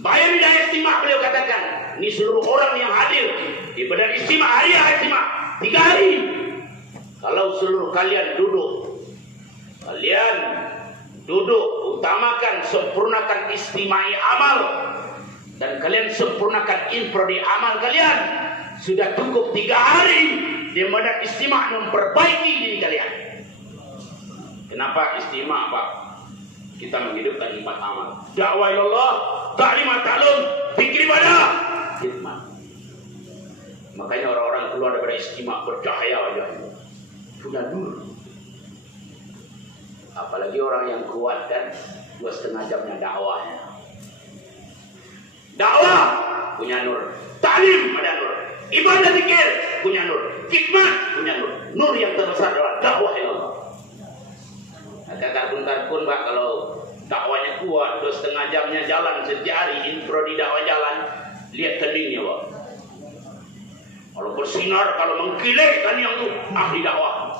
Bayan di Istimewa beliau katakan, ini seluruh orang yang hadir di badan Istimewa hari Istimewa 3 hari. Kalau seluruh kalian duduk, utamakan, sempurnakan istimai amal, dan kalian sempurnakan infrodi amal kalian, sudah cukup 3 hari di badan istimewa memperbaiki diri kalian. Kenapa istimewa Pak? kita menghidupkan 4 amal. Dakwah ilallah, ta'limat ta'lum, fikir ibadah, khidmat. Makanya orang-orang keluar daripada istimewa bercahaya wajahnya, punya nur. Apalagi orang yang kuat kan 2,5 jamnya dakwahnya. Dakwah punya nur, ta'lim ada nur, ibadah zikir punya nur, khidmat punya nur. Nur yang terbesar adalah dakwah ilallah. Ada karpun-karpun Pak, kalau dakwanya kuat 2,5 jamnya jalan setiap hari, intro di dakwah jalan, lihat keningnya Pak. Kalau bersinar, kalau mengkilat kan yang tuh ahli dakwah.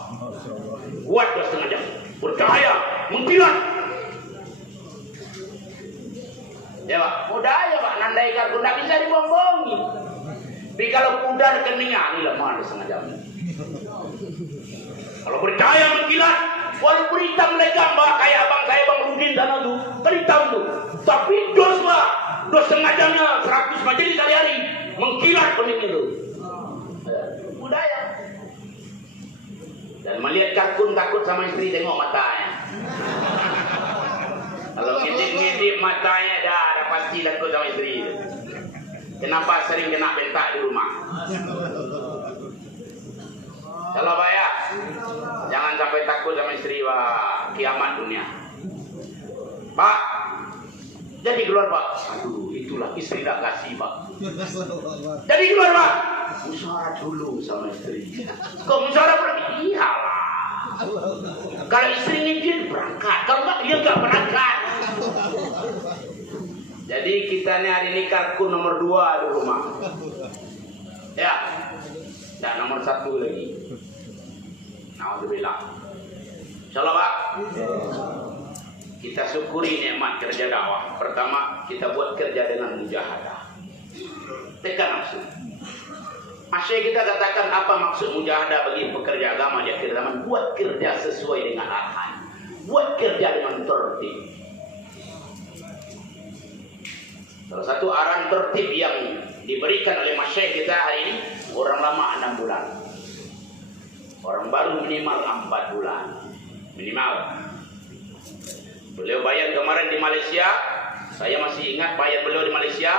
Kuat 2,5 jam, bercahaya, mengkilat. Ya Pak, mudah aja Pak, nandai karpun tak bisa dibohongi. Tapi kalau pudar keningnya, ini lemah 2,5 jam. Kalau bercahaya mengkilat, walaupun hitam legam Pak, kayak abang saya Bang Rudin sana tuh, kan hitam tuh. Tapi dos Pak, 2,5 jamnya 100 majelis sehari-hari, mengkilat kening itu. Budaya. Dan melihat kartun takut sama istri, tengok matanya. Kalau ngedip-ngedip matanya, dah pasti takut sama istri. Kenapa sering kena bentak di rumah? Kalau Pak ya, jangan sampai takut sama istri Pak, kiamat dunia. Pak, jadi keluar Pak. Aduh, itulah istri tak kasih Pak. Jadi keluar Pak. Musyawarah dulu sama istri. Kok musyawarah pergi? Iyalah. Kalau istri ngizin berangkat, kalau enggak dia enggak berangkat. Jadi kita nih hari ini karku nomor 2 di rumah. Ya. Dan nomor 1 lagi. Alhamdulillah. Insyaallah Pak. Kita syukuri nikmat kerja dakwah. Pertama, kita buat kerja dengan mujahadah. Tekan nafsu. Masih kita katakan apa maksud mujahadah bagi pekerja agama di akhir zaman? Buat kerja sesuai dengan arahan. Buat kerja dengan tertib. Salah satu arahan tertib yang diberikan oleh masyayikh kita hari ini, orang lama 6 bulan. Orang baru minimal 4 bulan. Minimal. Beliau bayar kemarin di Malaysia. Saya masih ingat bayar beliau di Malaysia.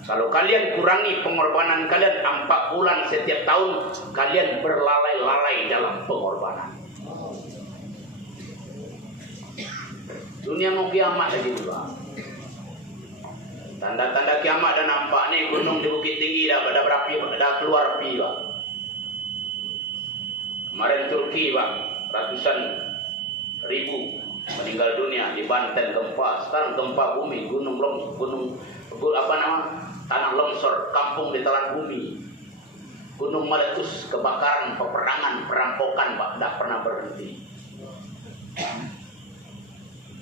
Kalau kalian kurangi pengorbanan kalian 4 bulan setiap tahun, kalian berlalai-lalai dalam pengorbanan. Dunia mau kiamat lagi juga. Tanda-tanda kiamat dah nampak nih, gunung di Bukit Tinggi dah berapi, dah keluar api Pak. Kemarin Turki Pak, ratusan ribu meninggal dunia di Banten gempa. Sekarang gempa bumi, tanah longsor, kampung ditelan bumi, gunung meletus, kebakaran, peperangan, perampokan Pak, tidak pernah berhenti.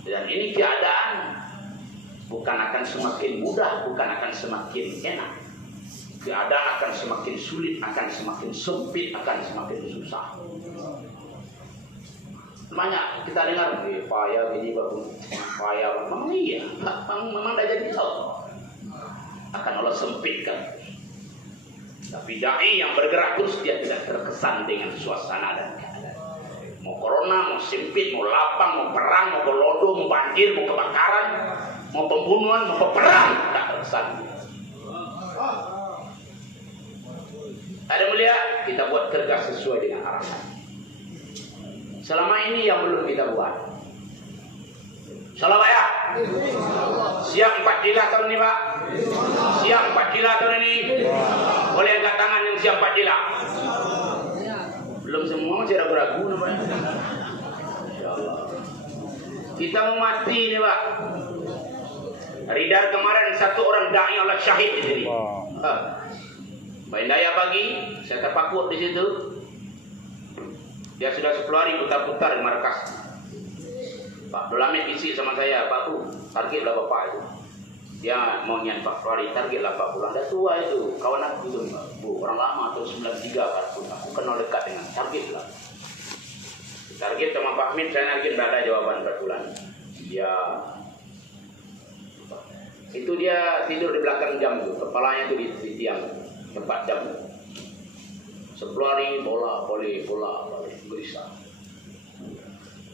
Dan ini keadaan bukan akan semakin mudah, bukan akan semakin enak. Keadaan akan semakin sulit, akan semakin sempit, akan semakin susah. Banyak kita dengar, payah gini bagus, payah. Memang iya, memang dah jadi tahu. Akan Allah sempitkan. Tapi dai yang bergerak terus, dia tidak terkesan dengan suasana dan keadaan. Mau corona, mau sempit, mau lapang, mau perang, mau gelodo, mau banjir, mau kebakaran, mau pembunuhan, mau peperang, tak terkesan. Ada mulia, kita buat kerja sesuai dengan arahan. Selama ini yang belum kita buat. Salam ya. Siap 4 jila tahun ini Pak. Siap 4 jila tahun ini. Boleh angkat tangan yang siap 4 jila. Belum semua, masih ragu-ragu namanya. Insyaallah. Kita mau mati nih Pak. Ridar kemarin 1 orang dai Allah syahid di sini. Main daya pagi, saya terpakur di situ. Dia sudah 10 hari putar-putar di markas. Pak Dolamit isi sama saya, Pak Bu, targetlah Bapak itu. Dia mau nyan Pak Flori, targetlah Pak pulang. Dah tua itu, kawan aku itu, Bu, orang lama atau 93 karpun. Aku kenal dekat dengan targetlah. Target sama Pak Min, saya yakin ada jawaban 4 bulan. Itu dia tidur di belakang jam tuh, kepalanya tuh di tiang, tempat jam. 10 hari bola, gelisah.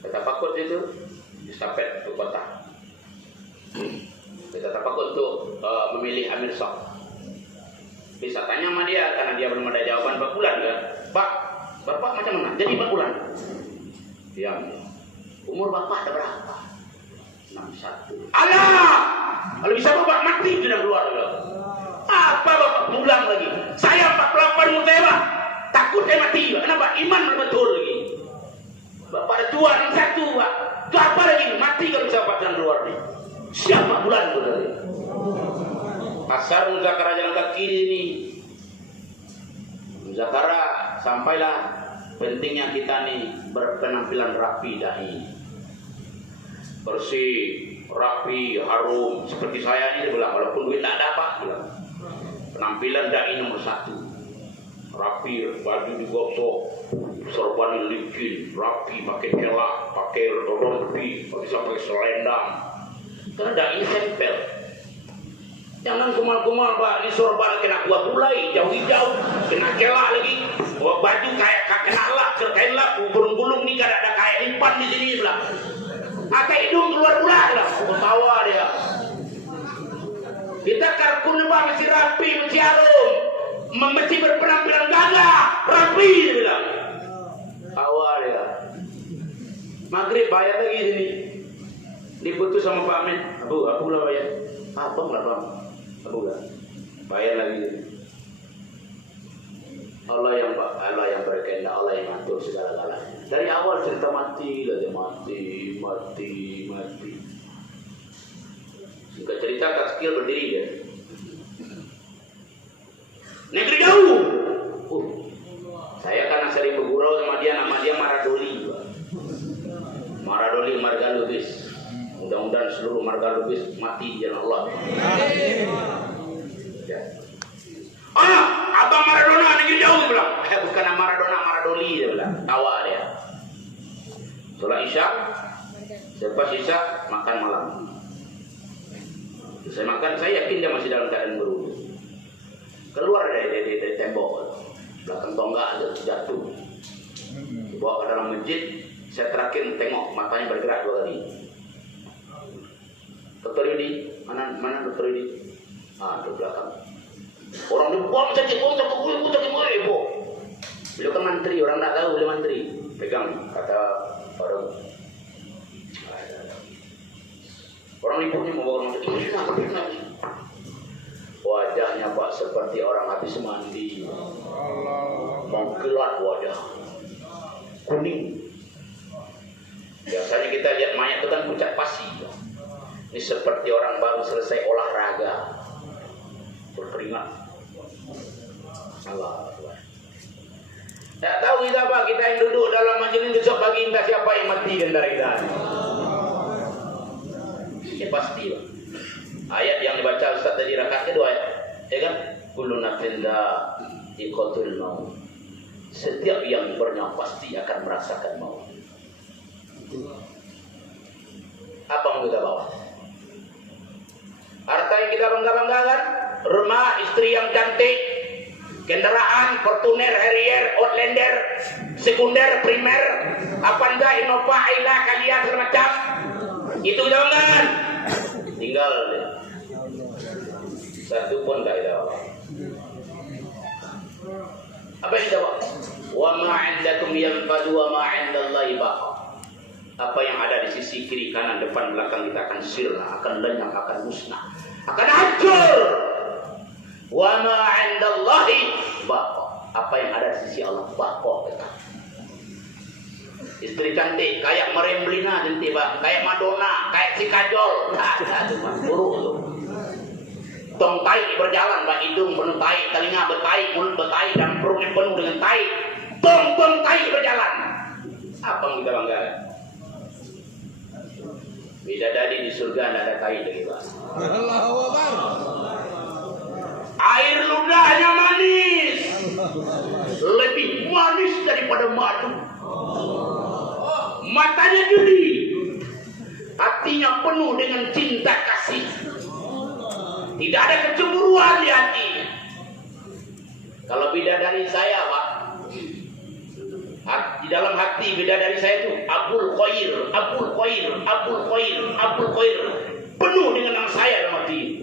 Kata Pakut itu, estafet untuk kota. Kita terpaku untuk memilih Amir Shah. Bisa tanya sama dia karena dia belum ada jawaban 4 bulan kan. Pak, Bapak macam mana? Jadi 4 bulan. Diam. Umur Bapak ada berapa? 61. Alah! Kalau bisa Bapak mati sudah keluar. Apa Bapak pulang lagi? Saya 48 umur saya Pak. Takut saya mati Pak. Kenapa? Iman betul lagi. Bapak ada tua 61 Pak. Itu apa lagi? Mati kalau bisa Bapak jalan keluar nih. Siapa bulan itu tadi? Pasar Muzakara jalan kaki ini. Muzakara sampailah pentingnya kita nih berpenampilan rapi dai. Bersih, rapi, harum seperti saya ini dia bilang, walaupun duit tak dapat bilang. Penampilan dai nomor 1. Rapi, baju digosok, sorban licin, rapi, pakai celak, pakai rompi, bisa pakai selendang. Karena dai ini tempel. Jangan kumal-kumal Pak, di sorban kena gua bulai, jauh-jauh, kena celak lagi. Baju kayak kena lak, kain lak, gulung-gulung nih kada ada kayak lipan di sini bilang. Ada hidung keluar bulan lah, ketawa dia. Kita karkun Pak mesti rapi, mesti harum, mesti berpenampilan gagah, rapi dia bilang. Tawa dia. Maghrib bayar lagi sini. Diputus sama Pak Amin. Aku lah bayar. Apa enggak Bang? Aku enggak. Bayar lagi. Allah yang berkehendak, Allah yang atur segala-galanya. Dari awal cerita mati, mati. Singkat cerita Kaskil berdiri dia. Negeri jauh. Saya karena sering bergurau sama dia, nama dia Maradoli. Maradoli Marga Lubis. Mudah-mudahan seluruh Marga Lubis mati di jalan Allah. Ya. Abang Maradona negeri jauh dia bilang. Bukan Maradona, Maradoli dia bilang. Tawa dia. Sholat Isya, selepas Isya makan malam. Saya makan, saya yakin dia masih dalam keadaan berwudu. Keluar dari tembok, belakang tonggak jatuh. Dibawa ke dalam masjid, saya terakhir tengok matanya bergerak 2 kali. Dokter Yudi, mana Dokter Yudi? Di belakang. Orang dibuang sakit, ibu. Beliau kan mantri, orang tak tahu beliau mantri. Pegang kata orang. Orang ibunya membawa orang sakit. Wajahnya Pak seperti orang habis mandi. Mengkilat wajah. Kuning. Biasanya kita lihat mayat itu kan pucat pasi. Ini seperti orang baru selesai olahraga. Berkeringat. Allah. Tak tahu kita Pak, kita yang duduk dalam majelis besok pagi entah siapa yang mati di antara kita. Ya pasti Pak. Ayat yang dibaca Ustaz tadi rakaat kedua ya kan? Kullu nafsin dha'iqatul maut. Setiap yang bernafas pasti akan merasakan maut. Apa yang kita bawa? Harta yang kita bangga-banggakan, rumah, istri yang cantik, kendaraan, Fortuner, Harrier, Outlander, sekunder, primer, apa enggak Innova, Ayla, kalian semacam. Itu kita banggakan. Tinggal deh. Satu pun tak ada. Apa yang kita bawa? Wa ma 'indakum yanfadu wa ma 'indallahi baqa. Apa yang ada di sisi kiri, kanan, depan, belakang kita akan sirna, akan lenyap, akan musnah, akan hancur. Wa ma 'indallahi baqa. Apa yang ada di sisi Allah baqa tetap. Istri cantik, kayak Meremblina nanti Pak, kayak Madonna, kayak si Kajol. Nah, itu Pak, buruk tu. Tong tai berjalan, Pak, hidung penuh tai, telinga bertai, mulut bertai, dan perutnya penuh dengan tai. Tong tai berjalan. Apa yang kita banggakan? Bidadari di surga tidak ada tai lagi Pak. Allahu Akbar. Air ludahnya manis, lebih manis daripada madu. Matanya jeli, hatinya penuh dengan cinta kasih. Tidak ada kecemburuan di hatinya. Kalau bidadari saya Pak, di dalam hati bidadari saya itu Abul Khair, Abul Khair, Abul Khair, Abul Khair. Penuh dengan nama saya dalam hati.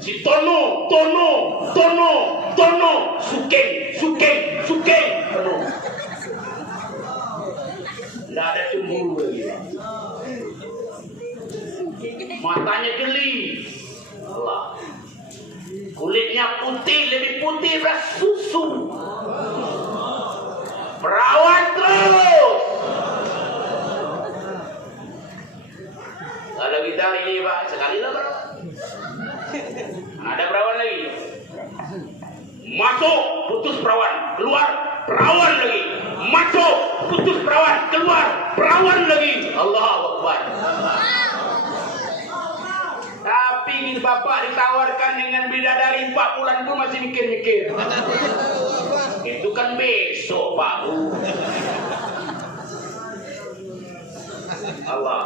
Si Tono, Tono, Tono, Tono, Sukeng, Sukeng, Sukeng. Penuh. Tidak ada cemburu lagi. Matanya geli. Allah. Kulitnya putih, lebih putih daripada susu. Perawan terus. Kalau kita ini Pak, sekali lah perawan. Ada perawan lagi. Masuk, putus perawan, keluar, perawan lagi. Masuk, putus perawan, keluar, perawan lagi. Allahu Akbar. Tapi bapak ditawarkan dengan bidadari 4 bulan itu masih mikir-mikir. Itu kan besok Pak. Allah.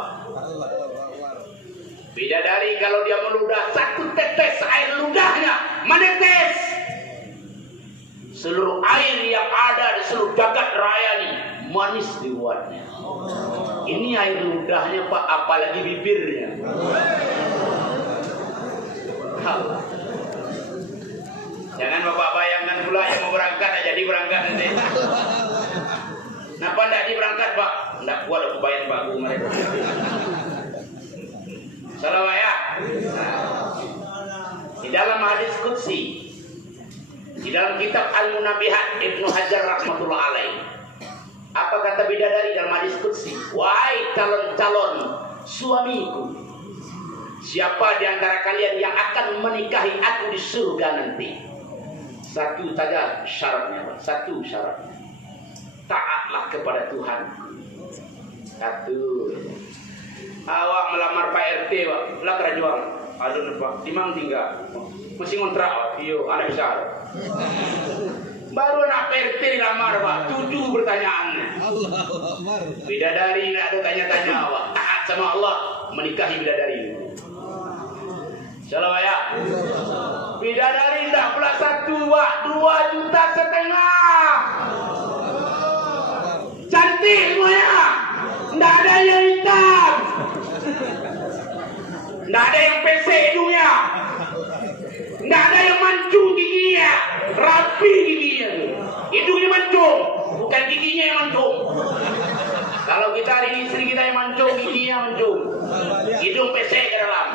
Bidadari kalau dia meludah 1 tetes air ludahnya menetes. Seluruh air yang ada di seluruh jagat raya ini manis di luarnya. Ini air ludahnya Pak, apalagi bibirnya. Jangan bapak bayangkan pula yang mau berangkat jadi berangkat nanti. Kenapa tidak diberangkat Pak? Tidak kuat aku bayar Pak mereka. Salam ya. Di dalam hadis qudsi, di dalam kitab Al-Munabihat Ibnu Hajar rahmatullah alaih, apa kata bidadari dalam hadis qudsi? Wahai calon-calon suamiku, siapa di antara kalian yang akan menikahi aku di surga nanti? Satu saja syaratnya, Pak. Satu syaratnya. Taatlah kepada Tuhan. Satu. Awak melamar Pak RT, Pak. Lah kerajaan. Aduh, Pak. Di mana tinggal? Masih ngontrak, Pak. Iyo, anak besar. Baru anak Pak RT dilamar, Pak. 7 pertanyaannya. Bidadari tidak ada tanya-tanya, Pak. Taat sama Allah, menikahi bidadari. Salam ya. Bidadari tidak pula 1, Pak. 2,5 juta. Cantik semuanya. Tidak ada yang hitam. Tidak ada yang pesek hidungnya. Tidak ada yang mancung giginya. Rapi giginya. Hidungnya mancung, bukan giginya yang mancung. Kalau kita hari ini istri kita yang mancung, giginya mancung. Hidung pesek ke dalam.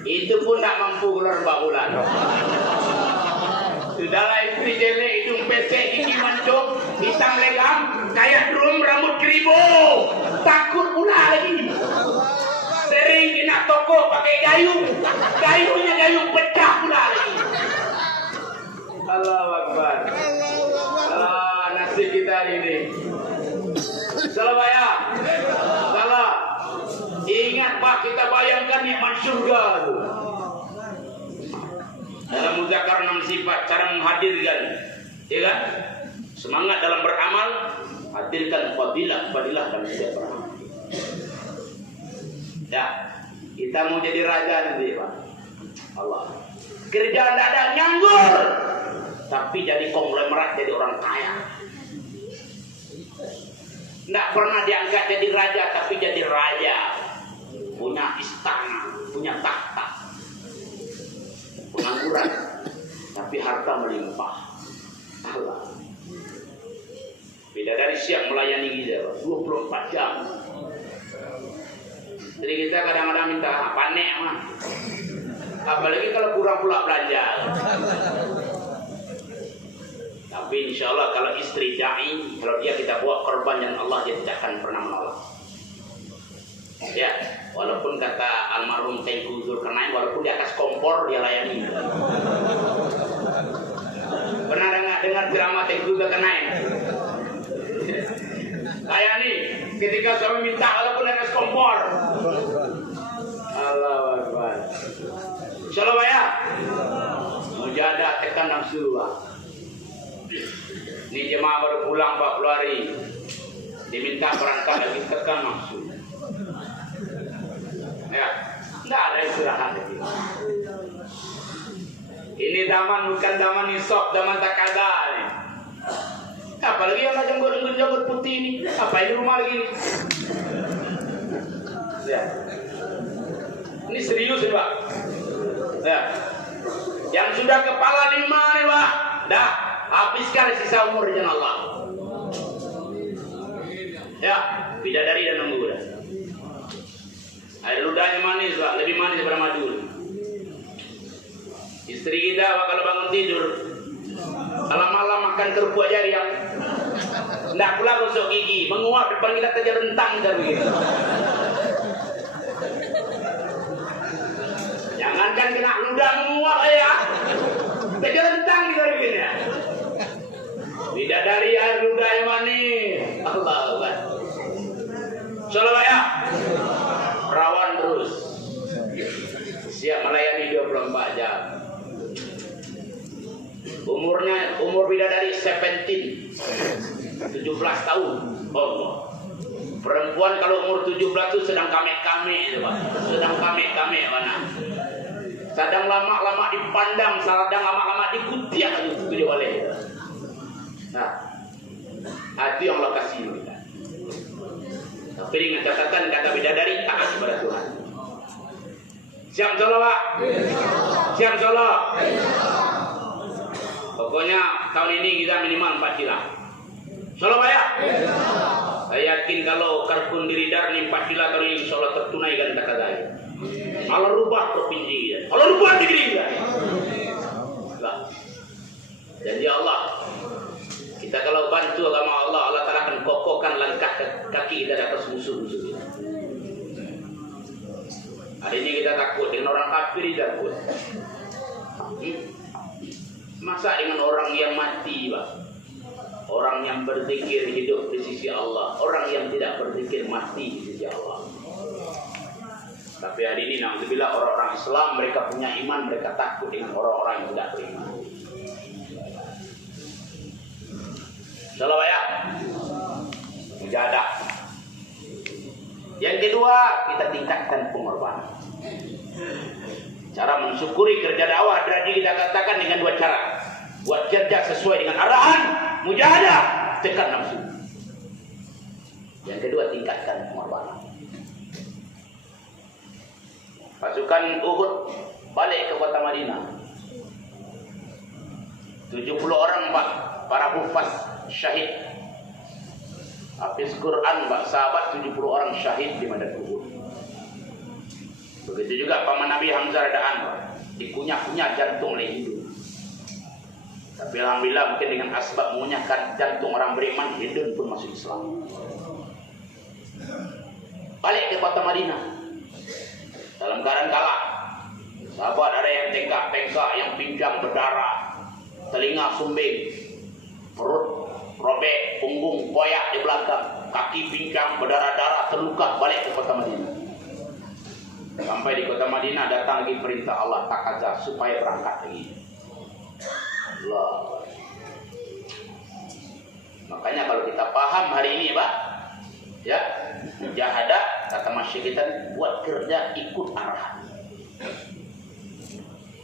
Itu pun tak mampu keluar 4 bulan. Sudahlah istri jelek, hidung pesek, gigi mancung, hitam legam, kayak drum, rambut keribu. Takut pula lagi. Sering kena toko pakai gayung. Gayungnya gayung pecah pula lagi. Allahu Akbar. Nasib kita ini. Salam ya. Salam. Ingat Pak, kita bayangkan nikmat surga itu. Dalam muzakkar 6 sifat cara menghadirkan, ya kan? Semangat dalam beramal, hadirkan fadilah dalam setiap beramal. Ya, kita mau jadi raja nanti Pak. Allah. Kerjaan tidak ada, nganggur. Tapi jadi konglomerat, jadi orang kaya. Tidak pernah diangkat jadi raja, tapi jadi raja. Punya istana, punya tahta. Pengangguran, tapi harta melimpah. Allah. Bidadari siap melayani kita 24 jam. Jadi kita kadang-kadang minta panek mah. Apalagi kalau kurang pula belanja. Tapi insya Allah kalau istri da'i, kalau dia kita bawa korban yang Allah, dia tidak akan pernah menolak. Ya, walaupun kata almarhum Tengku Zulkarnain, walaupun di atas kompor dia layani. Pernah dengar ceramah Tengku Zulkarnain? Layani ketika suami minta walaupun di atas kompor. Allahu Akbar. Insyaallah ya. Mujahadah tekan nafsu. Ini jemaah baru pulang 40 hari. Diminta berangkat lagi, tekan nafsu. Ya, tidak ada istirahat lagi. Ini zaman bukan zaman nisab, zaman takadah. Apalagi yang jenggot putih ini. Apa ini rumah lagi ini? Ya. Ini serius nih Pak. Ya. Yang sudah kepala 5 nih Pak. Dah, habiskan sisa umur dengan Allah. Ya, bidadari dan nunggu dah. Air ludahnya manis Pak, lebih manis daripada madu. Istri kita Pak kalau bangun tidur, kalau malam makan kerupuk aja dia. Nggak pula gosok gigi, menguap depan kita kerja rentang dan begitu. Jangankan kena ludah menguap ya, kerja rentang kita begini. Bidadari air ludah yang manis, Allah Allah. Shalom ya. Perawan terus, siap melayani 24 jam. Umur bidadari 17 tahun. Allah. Perempuan kalau umur 17 itu sedang kame-kame itu Pak. Sedang kame-kame mana? Sedang lama-lama dipandang, sedang lama-lama dikutiak itu dia boleh. Nah, itu yang Allah kasih kita. Tapi dengan catatan kata bidadari taat kepada Tuhan. Siap sholat Pak? Siap sholat? Pokoknya tahun ini kita minimal 4 sila. Sholat Pak ya? Saya yakin kalau karpun diri dar nih 4 sila tahun ini sholat tertunaikan kata saya. Allah rubah provinsi kita. Allah rubah negeri kita. Janji Allah. Kita kalau bantu agama Allah, Allah Ta'ala akan kokohkan langkah kaki kita di atas musuh-musuh kita. Hari ini kita takut dengan orang kafir, takut. Masa dengan orang yang mati, Pak? Orang yang berzikir hidup di sisi Allah, orang yang tidak berzikir mati di sisi Allah. Tapi hari ini, alhamdulillah orang-orang Islam mereka punya iman, mereka takut dengan orang-orang yang tidak beriman. Salah ya, mujahadah. Yang kedua, kita tingkatkan pengorbanan. Cara mensyukuri kerja dakwah tadi kita katakan dengan 2 cara. Buat kerja sesuai dengan arahan, mujahadah, tekan nafsu. Yang kedua, tingkatkan pengorbanan. Pasukan Uhud balik ke kota Madinah. 70 orang Pak, para hufaz syahid. Hafiz Quran Pak, sahabat 70 orang syahid di medan Uhud. Begitu juga paman Nabi Hamzah radhiyallahu anhu, dikunyah-kunyah jantung oleh Hindu. Tapi alhamdulillah mungkin dengan asbab mengunyahkan jantung orang beriman, Hindu pun masuk Islam. Balik ke kota Madinah dalam keadaan kalah. Sahabat ada yang tengkak-tengkak, yang pincang berdarah, telinga sumbing, perut robek, punggung koyak di belakang, kaki pincang berdarah-darah, terluka. Balik ke kota Madinah. Sampai di kota Madinah datang lagi perintah Allah takazah supaya berangkat lagi. Allah. Makanya kalau kita paham hari ini Pak, ya, mujahadah kata masyarakat kita buat kerja ikut arahan.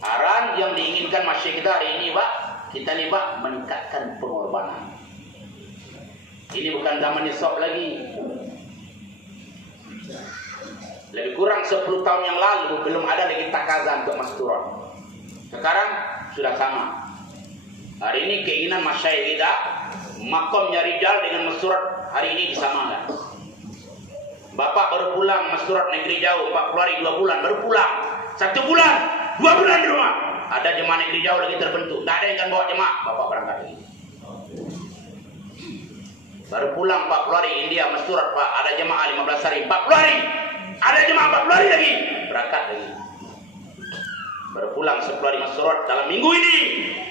Arahan yang diinginkan masyarakat kita hari ini Pak, kita nih Pak meningkatkan pengorbanan. Ini bukan zaman nisab lagi. Lebih kurang 10 tahun yang lalu belum ada lagi takazah untuk masturat. Sekarang sudah sama. Hari ini keinginan masyayikh kita, makomnya rijal dengan masturat hari ini disamakan. Bapak baru pulang masturat negeri jauh, 40 hari 2 bulan baru pulang. 1 bulan, 2 bulan di rumah. Ada jemaah negeri jauh lagi terbentuk. Tak ada yang akan bawa jemaah, Bapak berangkat lagi. Baru pulang 40 hari India masturat Pak, ada jemaah 15 hari, 40 hari. Ada jemaah 40 hari lagi, berangkat lagi. Baru pulang 10 hari masturat dalam minggu ini.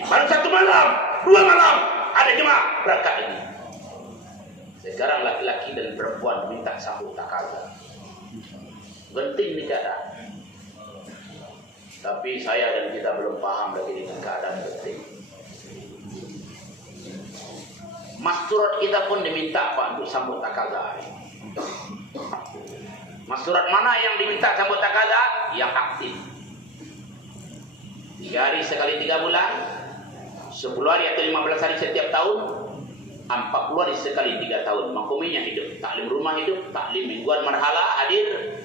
Baru 1 malam, 2 malam, ada jemaah berangkat lagi. Sekarang laki-laki dan perempuan minta sambut takazah. Penting nih keadaan. Tapi saya dan kita belum paham lagi dengan keadaan penting. Masturat kita pun diminta Pak untuk sambut takazah. Masturat mana yang diminta sambut takazah? Yang aktif. 3 hari sekali 3 bulan, 10 hari atau 15 hari setiap tahun, 40 hari sekali 3 tahun. Makominya hidup, taklim rumah hidup, taklim mingguan marhala hadir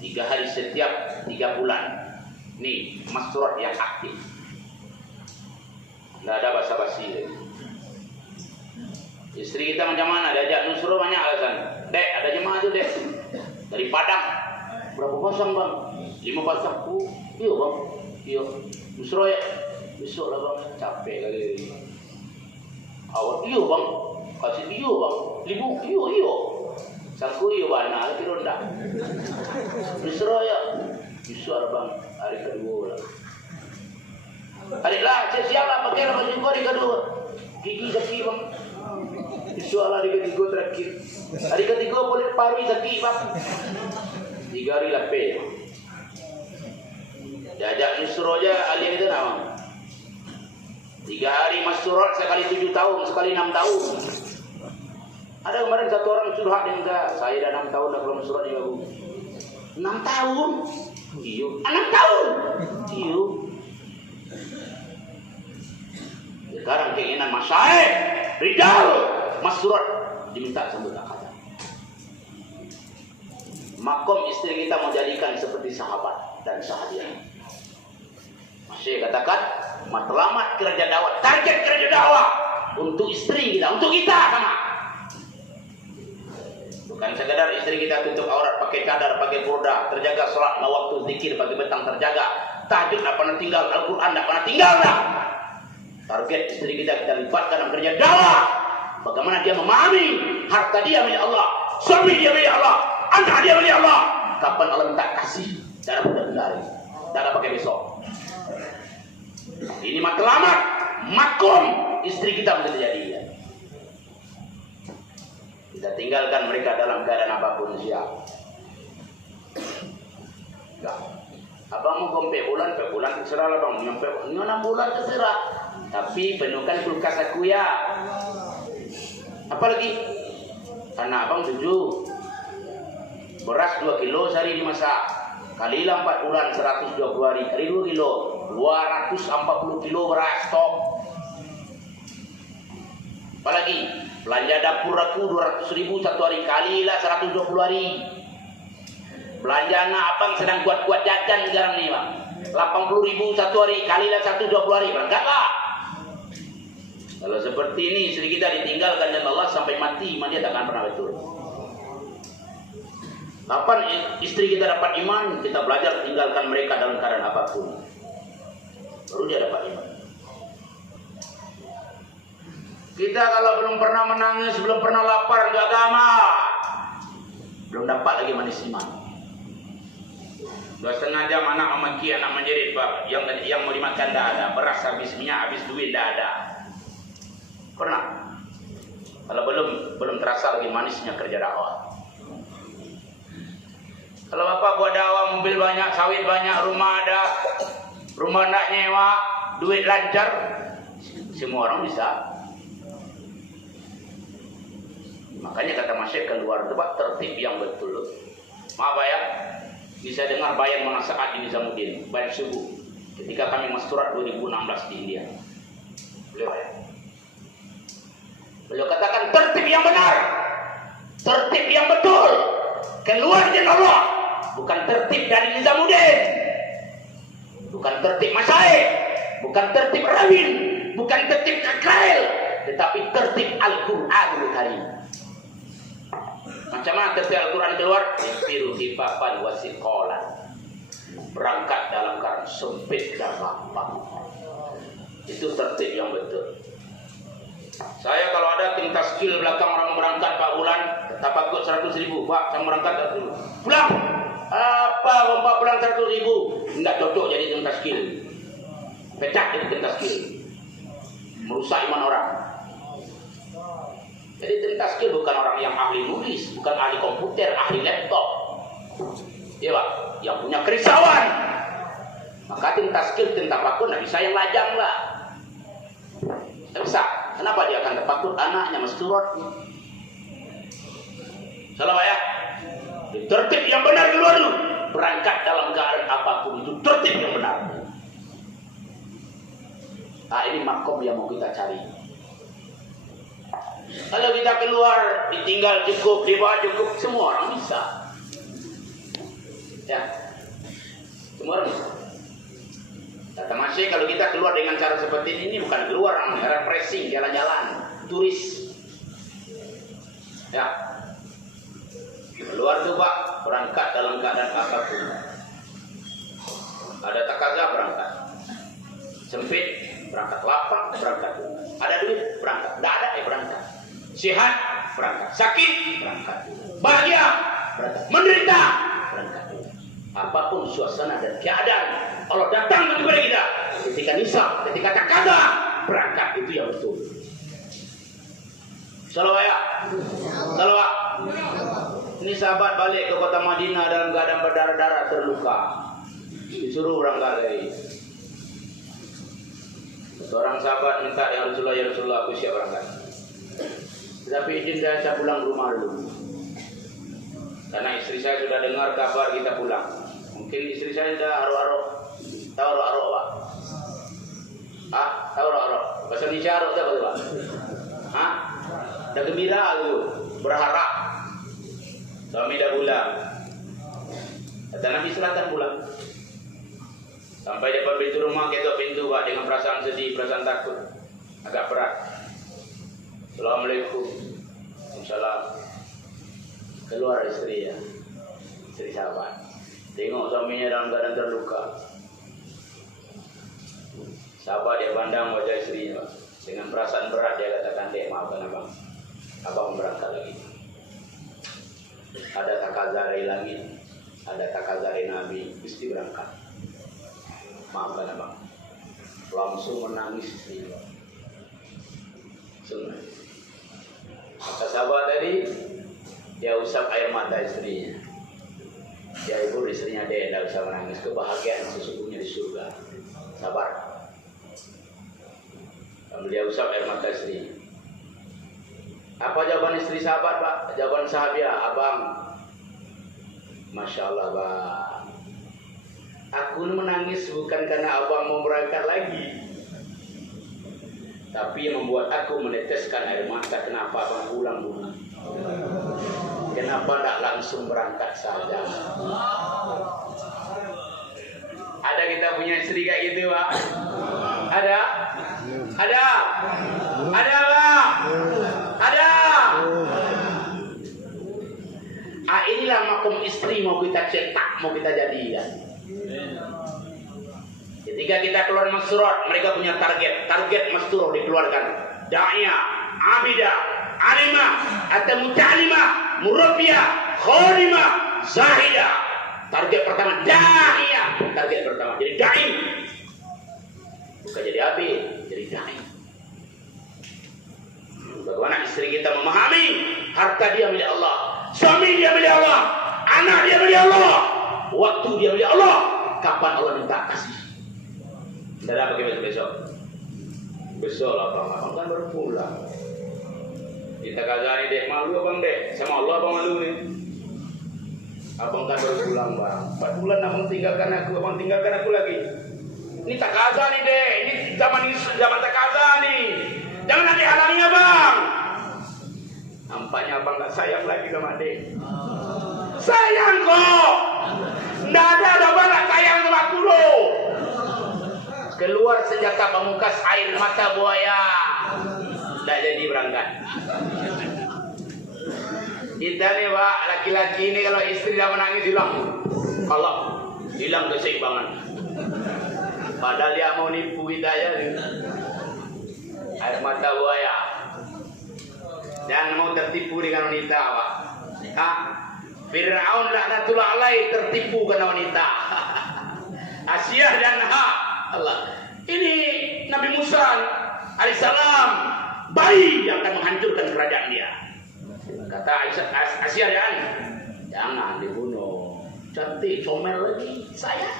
3 hari setiap 3 bulan. Nih Mas Surat yang aktif. Nggak ada basa-basi. Istri kita macam mana? Diajak nusro banyak alasan. Dek, ada jemaah tu dek. Dari Padang. Berapa pasang bang? 5 pasang. Iya bang. Iya. Nusro ya. Besok lah bang. Capek kali. Awak iya bang. Kasih iya bang. 5 iya. Sangku iya bana. Lagi ronda. Nusro ya. Besok lah bang. Hari kedua lah. Adiklah, siap lah pakai lah baju hari kedua. Gigi sakit bang. Besok lah hari ketiga terakhir. Hari ketiga boleh paru sakit bang. 3 hari lapis. Diajak nusro aja alih itu nama. 3 hari Mas Surat sekali 7 tahun, sekali 6 tahun. Ada kemarin satu orang curhat dengan saya dah 6 tahun dah kalau Mas Surat juga. 6 tahun? Iya. 6 tahun? Iya. Sekarang keinginan Mas Syed, Ridal, Mas Surat diminta sambil kata. Makom istri kita mau jadikan seperti sahabat dan sahabiah. Masih katakan matlamat kerja dakwah, target kerja dakwah untuk istri kita, untuk kita sama. Bukan sekadar istri kita tutup aurat pakai cadar, pakai burda, terjaga sholat, waktu zikir pagi petang terjaga, tahajud tak pernah tinggal, Al-Quran tak pernah tinggal dah. Target istri kita libatkan dalam kerja dakwah. Bagaimana dia memahami harta dia milik Allah, suami dia milik Allah, anak dia milik Allah. Kapan Allah minta kasih, darah mudah hari, darah pakai besok. Ini matlamat, makom istri kita menjadi jadi. Kita tinggalkan mereka dalam keadaan apapun siap. Enggak. Abang mau gompe bulan terserah lah bang. Nyampe 6 bulan terserah. Tapi penuhkan kulkas aku ya. Apalagi anak abang 7. Beras 2 kilo sehari dimasak. Kalilah 4 bulan 120 hari. Kali 2 kilo 240 kilo beras stok. Apalagi belanja dapur aku 200.000 satu hari. Kalilah 120 hari. Belanja anak abang sedang kuat-kuat jajan sekarang nih bang. 80.000 satu hari. Kalilah 120 hari. Berangkatlah. Kalau seperti ini istri kita ditinggalkan dan Allah sampai mati, iman dia tak akan pernah betul. Kapan istri kita dapat iman? Kita belajar tinggalkan mereka dalam keadaan apapun. Baru dia dapat iman. Kita kalau belum pernah menangis, belum pernah lapar di agama, belum dapat lagi manis iman. 2,5 jam anak memaki, anak menjerit, Pak. Yang mau dimakan dah ada, beras habis, minyak habis, duit dah ada. Pernah? Kalau belum terasa lagi manisnya kerja dakwah. Kalau bapak buat dakwah, mobil banyak, sawit banyak, rumah ada, rumah nak nyewa, duit lancar, semua orang bisa. Makanya kata Masyid keluar tempat tertib yang betul. Maaf ya, bisa dengar bayan Monasaat ini Zamuddin, bayan subuh. Ketika kami Mas Surat 2016 di India. Beliau katakan tertib yang benar, tertib yang betul, keluar dari Allah, bukan tertib dari Nizamuddin, bukan tertib Masyid, bukan tertib Rawin, bukan tertib Kakrail, tetapi tertib Al-Quranul Karim. Macam mana tertib Al-Quran keluar? Infiru khifafan wa siqalan. Berangkat dalam keadaan sempit dan lapang. Itu tertib yang betul. Saya kalau ada tim taskil belakang orang berangkat Pak Bulan, tapakut 100.000, Pak, saya berangkat 100.000. Pulang. Apa Pak pulang 100.000? Enggak cocok jadi tim taskil. Pecah jadi tim taskil. Merusak iman orang. Jadi tim taskil bukan orang yang ahli nulis, bukan ahli komputer, ahli laptop. Iya Pak, yang punya kerisauan. Maka tim taskil, tim tapakut tidak bisa yang lajang lah. Tidak bisa. Kenapa dia akan terpakut? Anaknya Mas Surat. Salah Pak ya? Tertib yang benar keluar dulu. Berangkat dalam keadaan apapun itu tertib yang benar. Nah ini makom yang mau kita cari. Kalau kita keluar, ditinggal cukup, dibawa cukup, semua orang bisa. Ya, semua orang bisa. Kata Masih, kalau kita keluar dengan cara seperti ini bukan keluar, refreshing, jalan-jalan, turis. Ya, keluar tuh Pak, berangkat dalam keadaan apapun. Ada takaza berangkat, sempit berangkat, lapang berangkat, ada duit berangkat, tidak ada berangkat, sehat berangkat, sakit berangkat, bahagia berangkat, menderita berangkat. Apapun suasana dan keadaan, Allah datang kepada kita. Ketika nisab, ketika takaza, berangkat itu yang betul. Salawat. Ini sahabat balik ke kota Madinah dalam keadaan berdarah-darah, terluka. Disuruh berangkat lagi. Seorang sahabat minta, ya Rasulullah, aku siap berangkat. Tetapi izin saya pulang ke rumah dulu. Karena istri saya sudah dengar kabar kita pulang. Mungkin istri saya sudah arok-arok. Tahu arok-arok Pak? Tahu arok-arok? Bahasa Indonesia arok apa tu Pak? Dah gembira tu, berharap. Suami dah pulang. Kata Nabi silakan pulang. Sampai depan pintu rumah, ketuk pintu Pak dengan perasaan sedih, perasaan takut, agak berat. Assalamualaikum. Waalaikumsalam. Keluar istri ya, istri sahabat. Tengok suaminya dalam keadaan terluka. Sahabat dia pandang wajah istrinya Pak. Dengan perasaan berat dia katakan, dek maafkan abang. Abang berangkat lagi. Ada takazari langit, ada takazari Nabi, mesti berangkat. Maafkan abang. Langsung menangis istrinya. Langsung. Kata sahabat tadi, dia usap air mata istrinya. Dia hibur istrinya, dia tidak usah menangis. Kebahagiaan sesungguhnya di surga. Sabar. Lalu dia usap air mata istrinya. Apa jawaban istri sahabat Pak? Jawaban sahabiah, abang, Masya Allah Bang, aku menangis bukan karena abang mau berangkat lagi, tapi yang membuat aku meneteskan air mata, kenapa abang pulang dulu? Kenapa tak langsung berangkat saja? Ada kita punya istri kayak gitu Pak? Ada? Ada? Ada Pak? Ada? Inilah makom istri mau kita cetak, mau kita jadikan. Ketika kita keluar Masturah, mereka punya target Masturah dikeluarkan. Da'iyah, abidah, alimah, atau muta'alimah, murabbiyah, khadimah, zahidah. Target pertama da'iyah, target pertama jadi da'im. Bukan jadi abid, jadi da'im. Bagaimana istri kita memahami harta dia milik Allah, suami dia milik Allah, anak dia milik Allah, waktu dia milik Allah. Kapan Allah minta kasih? Tidak ada bagaimana besok. Besok lah abang kan baru pulang. Kita kagak dek malu abang dek, sama Allah abang malu nih. Abang kan baru pulang bang. 4 bulan abang tinggalkan aku lagi. Ini tak kagak nih dek, ini zaman tak kagak nih. Jangan nanti halangi abang. Nampaknya abang tak sayang lagi sama adik. Sayang kok. Tidak ada abang tak sayang sama aku loh. Keluar senjata pamungkas air mata buaya. Tidak jadi berangkat. Kita nih Pak, laki-laki ini kalau istri dah menangis hilang keseimbangan. Padahal dia mau nipu kita ya. Air mata buaya. Jangan mau tertipu dengan wanita Pak. Fir'aun laknatullah alaih tertipu karena wanita. Asia dan Allah. Ini Nabi Musa alaihissalam, bayi yang akan menghancurkan kerajaan dia. Kata Asia dan, jangan dibunuh. Cantik, comel lagi, saya.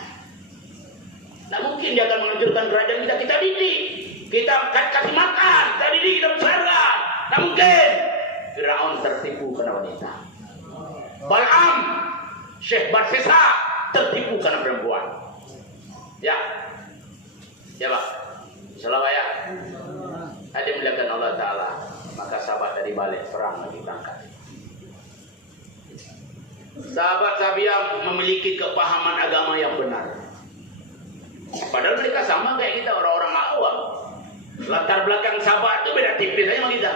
Tidak mungkin dia akan menghancurkan kerajaan kita. Kita didik, kita kasih makan, kita didik, kita besarkan. Tidak mungkin. Fir'aun tertipu karena wanita. Bal'am, Syekh Barsisa tertipu karena perempuan. Ya, ya Pak. Salawat ya. Ada melihatkan Allah Ta'ala. Maka sahabat dari balik perang lagi berangkat. Sahabat Sahabiah memiliki kepahaman agama yang benar. Padahal mereka sama kayak kita, orang-orang awam. Latar belakang sahabat itu beda tipis aja sama kita.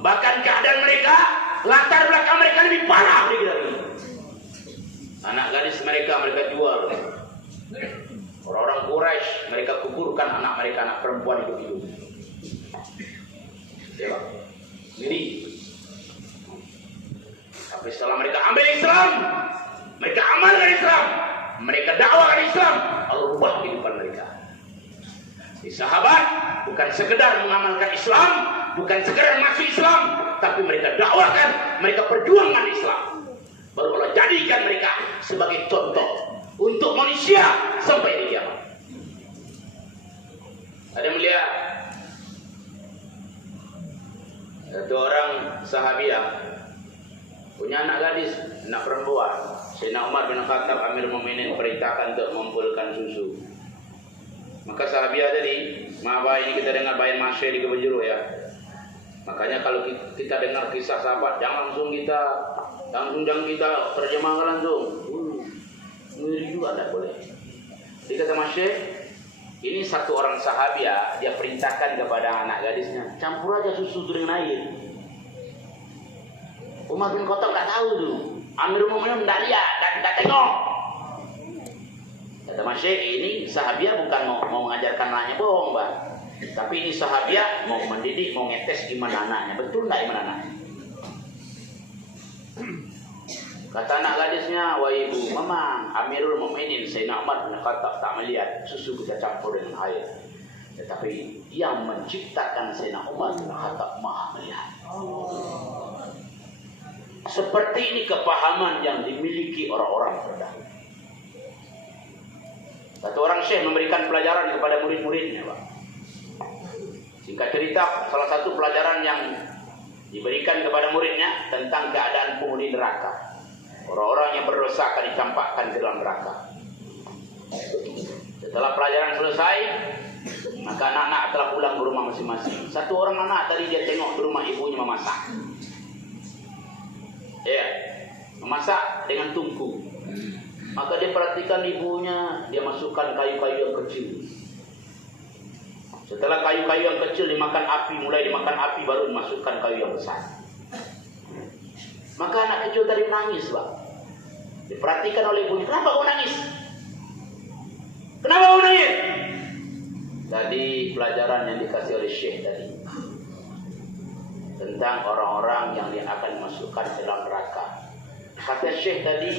Bahkan keadaan mereka, latar belakang mereka lebih parah dari kita. Anak gadis mereka jual. Orang-orang Quraisy mereka kuburkan anak mereka, anak perempuan hidup-hidup. Ya, jadi. Tapi setelah mereka ambil Islam, mereka amalkan Islam, mereka dakwahkan Islam, Allah ubah kehidupan mereka. Di sahabat bukan sekedar mengamalkan Islam, bukan sekedar masuk Islam, tapi mereka dakwahkan, mereka perjuangkan Islam. Baru Allah jadikan mereka sebagai contoh untuk manusia sampai di kiamat. Ada melihat satu orang sahabiah punya anak gadis, anak perempuan. Sayyidina Umar bin Khattab Amir Mukminin perintahkan untuk mengumpulkan susu. Maka sahabiah tadi, maaf ini kita dengar bayan masyai di Kebonjeruk ya. Makanya kalau kita dengar kisah sahabat, jangan kita terjemahkan langsung. Ngeri juga tak boleh. Jadi kata masyai, ini satu orang sahabiah, dia perintahkan kepada anak gadisnya, campur aja susu dengan air. Umar bin Khattab tak tahu tu. Amirul Mukminin tak lihat, tak tengok. Kata Masyaikh, ini sahabiah bukan mau mengajarkan anaknya bohong, Pak. Tapi ini sahabiah mau mendidik, mau ngetes iman anaknya. Betul tak iman anaknya? Kata anak gadisnya, wah ibu, memang Amirul Mukminin Sayyidina Umar bin Khattab tak melihat susu kita campur dengan air. Tetapi yang menciptakan Sayyidina Umar bin Khattab Maha melihat. Seperti ini kepahaman yang dimiliki orang-orang terdahulu. Satu orang syekh memberikan pelajaran kepada murid-muridnya, Pak. Singkat cerita, salah satu pelajaran yang diberikan kepada muridnya tentang keadaan penghuni neraka. Orang-orang yang berdosa akan dicampakkan ke dalam neraka. Setelah pelajaran selesai, maka anak-anak telah pulang ke rumah masing-masing. Satu orang anak tadi dia tengok di rumah ibunya memasak. Ya, memasak dengan tungku. Maka dia perhatikan ibunya, dia masukkan kayu-kayu yang kecil. Setelah kayu-kayu yang kecil dimakan api, mulai dimakan api baru dimasukkan kayu yang besar. Maka anak kecil tadi menangis, Pak. Diperhatikan oleh ibunya, kenapa kau nangis? Kenapa kau nangis? Tadi pelajaran yang dikasih oleh Syekh tadi tentang orang-orang yang dia akan masukkan ke dalam neraka. Kata Syekh tadi,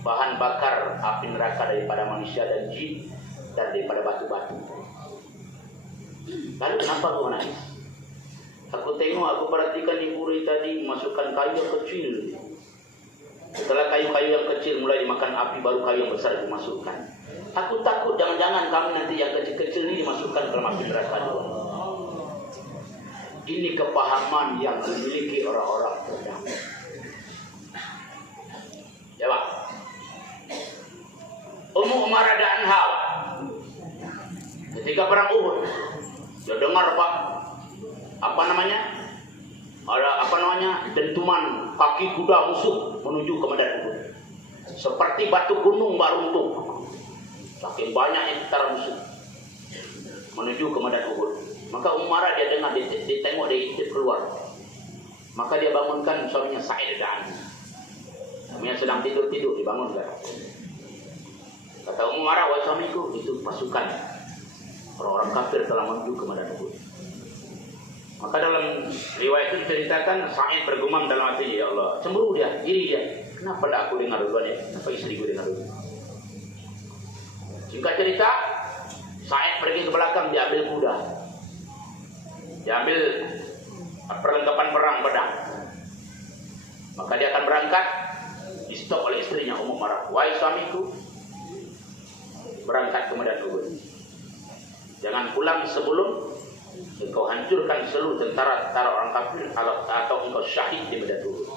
bahan bakar api neraka daripada manusia dan jin dan daripada batu-batu. Lalu kenapa kau nangis? Aku tengok, aku perhatikan ibu tadi masukkan kayu yang kecil. Setelah kayu-kayu yang kecil mulai dimakan api, baru kayu yang besar dimasukkan. Aku takut jangan-jangan kami nanti yang kecil-kecil ini dimasukkan ke dalam api neraka juga. Ini kepahaman yang dimiliki orang-orang terdahulu. Ya, Pak. Ummu Umarah Anha ketika perang Uhud, dia dengar, Pak, ada dentuman kaki kuda musuh menuju ke medan Uhud. Seperti batu gunung runtuh. Saking banyaknya tentara musuh menuju ke medan Uhud. Maka Umarah dia dengar, dia tengok, dia intip keluar. Maka dia bangunkan suaminya Sa'id dan suaminya sedang tidur-tidur, dibangunkan. Kata Umarah, wahai suamiku, itu pasukan orang-orang kafir telah menuju ke medan Uhud. Maka dalam riwayat itu diceritakan Sa'id bergumam dalam hatinya, ya Allah, cemburu dia, iri dia. Kenapa tak aku dengar duluan ya? Kenapa istriku dengar dulu? Singkat cerita, Sa'id pergi ke belakang, dia ambil kuda. Dia ambil perlengkapan perang pedang. Maka dia akan berangkat, di stop oleh istrinya Ummu Umarah. Wahai suamiku, berangkat ke medan Uhud. Jangan pulang sebelum engkau hancurkan seluruh tentara orang kafir atau engkau syahid di medan Uhud.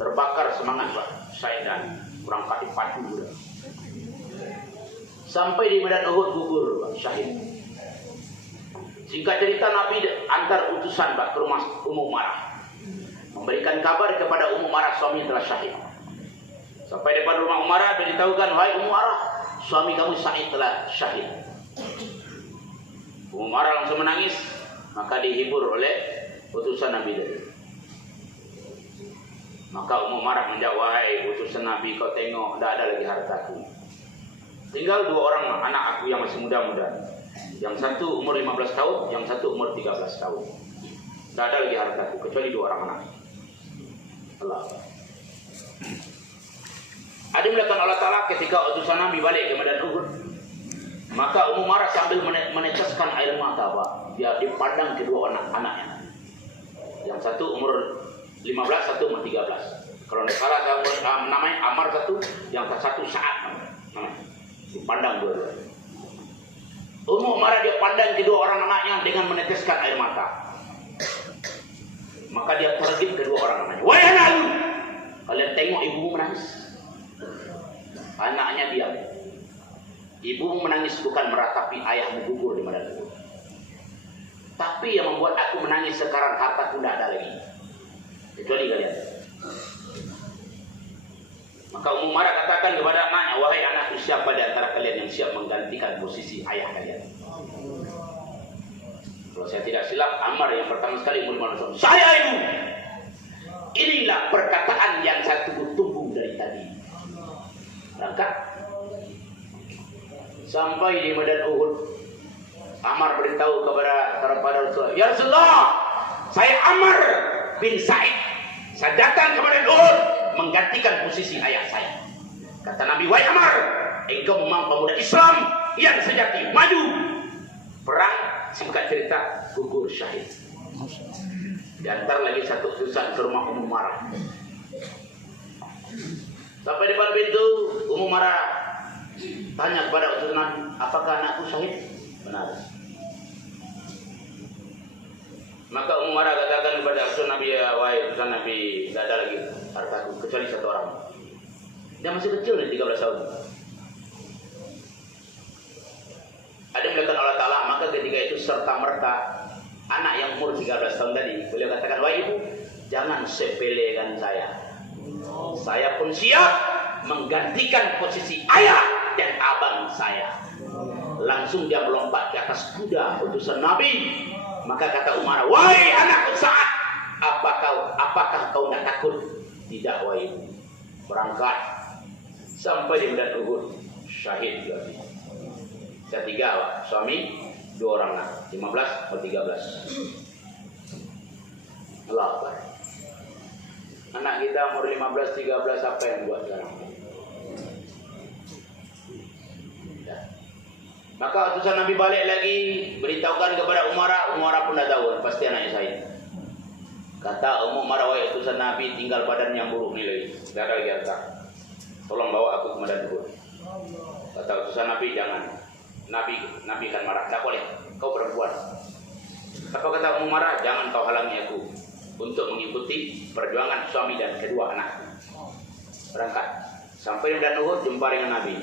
Terbakar semangat, Pak. Sa'id dan kurang kali padu sudah. Sampai di medan Uhud gugur, Pak, syahid. Singkat cerita, Nabi antar utusan ke rumah Ummu Marah, memberikan kabar kepada Ummu Marah suami telah syahid. Sampai depan rumah Ummu Marah diberitahukan, wahai Ummu Marah, suami kamu Sa'id telah syahid. Ummu Marah langsung menangis, maka dihibur oleh utusan Nabi tadi. Maka Ummu Marah menjawab, wahai utusan Nabi, kau tengok, tidak ada lagi hartaku. Tinggal 2 orang anak aku yang masih muda-muda. Yang satu umur 15 tahun, yang satu umur 13 tahun. Tidak ada lagi hartaku, kecuali 2 orang anak. Allah. Ada melihat Allah Ta'ala ketika utusan Nabi balik ke medan Uhud. Maka Ummu Marah sambil meneteskan air mata, Pak. Dia dipandang kedua anak-anaknya. Yang satu umur 15, satu umur 13. Kalau tidak salah namanya Ammar satu, yang satu Sa'ad namanya. Dipandang dua-dua. Ummu Marah dia pandang kedua orang anaknya dengan meneteskan air mata. Maka dia pergi kedua orang anaknya. Wahai anakku, kalian tengok ibumu menangis. Anaknya diam. Ibumu menangis bukan meratapi ayahmu gugur di medan Uhud. Tapi yang membuat aku menangis sekarang, hartaku tidak ada lagi. Kecuali kalian. Maka Ummu Marah katakan kepada anaknya, wahai anakku, siapa di antara kalian yang siap menggantikan posisi ayah kalian? Kalau saya tidak silap, Ammar yang pertama sekali umur 15 tahun. Saya ibu. Inilah perkataan yang saya tunggu-tunggu dari tadi. Berangkat. Sampai di medan Uhud, Ammar beritahu kepada Rasulullah, ya Rasulullah, saya Ammar bin Sa'id. Saya datang kepada Uhud menggantikan posisi ayah saya. Kata Nabi, wahai Ammar, engkau memang pemuda Islam yang sejati, maju perang. Singkat cerita, gugur syahid. Diantar lagi satu utusan ke rumah Ummu Marah. Sampai depan pintu, Ummu Marah tanya kepada utusan Nabi, apakah anakku syahid? Benar. Maka Ummu Marah katakan kepada utusan Nabi, ya wahai utusan Nabi, tidak ada lagi hartaku kecuali 1 orang. Dia masih kecil nih, 13 tahun. Ada yang melihat Allah Ta'ala, maka ketika itu serta-merta anak yang umur 13 tahun tadi, beliau katakan, wahai ibu, jangan sepelekan saya. Saya pun siap menggantikan posisi ayah dan abang saya. Langsung dia melompat ke atas kuda utusan Nabi. Maka kata Umar, wahai anakku Sa'ad, apakah kau tidak takut? Tidak, wahai ibu. Berangkat sampai di medan Uhud, syahid lagi. Ketiga, Pak, suami 2 orang anak, 15 atau 13. Allah Akbar. Anak kita umur 15, 13, apa yang buat sekarang? Ya. Maka utusan Nabi balik lagi, beritahukan kepada Umar pun dah tahu, pasti anaknya saya. Kata Ummu Marah, wahai utusan Nabi, tinggal badan yang buruk nilai, tidak ada lagi harta. Tolong bawa aku ke medan Uhud. Kata utusan Nabi, jangan. Nabi akan marah. Tak boleh. Kau perempuan. Apa kata Ummu Marah? Jangan kau halangi aku untuk mengikuti perjuangan suami dan kedua anakku. Berangkat. Sampai di medan Uhud, jumpa dengan Nabi.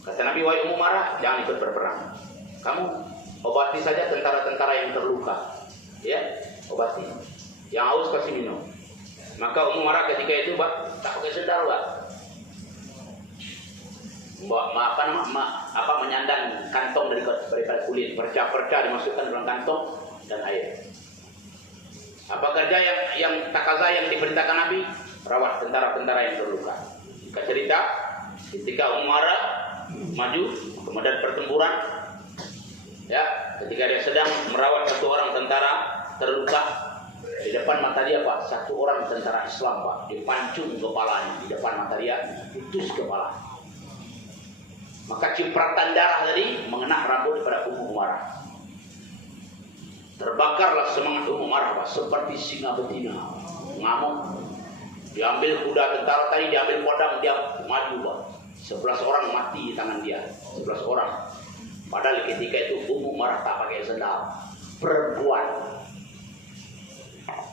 Kata Nabi, wahai Ummu Marah, jangan ikut berperang. Kamu obati saja tentara-tentara yang terluka. Ya, obati. Yang haus kasih minum. Maka Ummu Marah ketika itu, Pak, tak pakai sendal, Pak. Menyandang kantong daripada kulit, perca-perca dimasukkan dalam kantong dan air. Apa kerja yang takaza yang diperintahkan Nabi? Rawat tentara-tentara yang terluka. Kita cerita ketika Ummu Marah maju ke medan pertempuran, ya, ketika dia sedang merawat 1 orang tentara terluka, di depan mata dia, Pak, 1 orang tentara Islam, Pak, dipancung kepalanya di depan mata dia, putus kepala. Maka cipratan darah tadi mengenai rambut daripada Ummu Marah. Terbakarlah semangat Ummu Marah, Pak, seperti singa betina, ngamuk. Diambil kuda tentara tadi, diambil pedang, dia maju, Pak. 11 orang mati di tangan dia, 11 orang. Padahal ketika itu Ummu Marah tak pakai sendal, perempuan.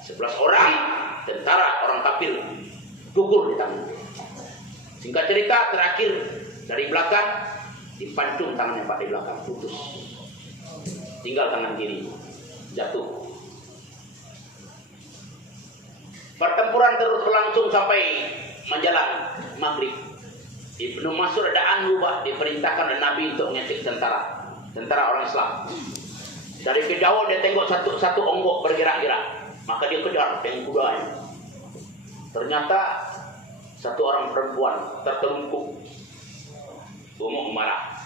11 orang tentara, orang kafir, gugur di tangan. Singkat cerita, terakhir dari belakang dipancung tangannya, Pak, di belakang, putus. tinggal kanan kiri, jatuh. Pertempuran terus berlangsung sampai menjelang maghrib. Ibnu Mas'ud ada Anubah diperintahkan oleh Nabi untuk mengetik tentara orang Islam. Dari kejauhan dia tengok satu onggok bergerak-gerak, maka dia kejar dengan kudanya. Ternyata satu orang perempuan tertelungkup. Ummu marah.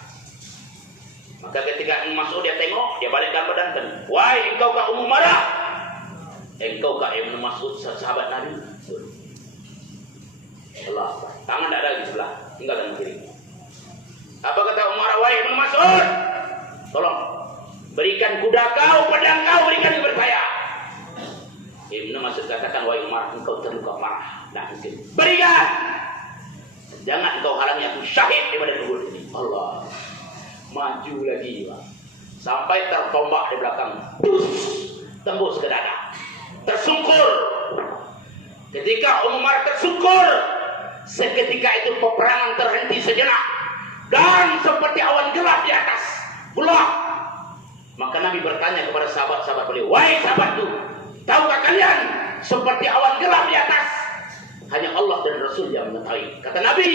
Maka ketika Mas'ud dia tengok, dia balikkan badan dan, "Wahai engkau kah Ummu marah? Engkau kah Ibnu Mas'ud sahabat Nabi?" Allah, tangan tak ada di sebelah, tinggal kanan kiri. Apa kata Umar? "Wahai Ibnu Mas'ud, tolong berikan kuda kau, pedang kau, berikan kepada saya." Ibnu Mas'ud katakan, "Wahai Umar, engkau terluka parah, tak mungkin. Berikan. Jangan engkau halangi aku syahid daripada Uhud ini." Allah, maju lagi, Pak. Sampai tertombak di belakang, tembus ke dada, tersungkur. Ketika Umar tersungkur, seketika itu peperangan terhenti sejenak, dan seperti awan gelap di atas gelap. Maka Nabi bertanya kepada sahabat-sahabat beliau, "Wahai sahabatku, tahukah kalian seperti awan gelap di atas? Hanya Allah dan Rasul yang mengetahui." Kata Nabi,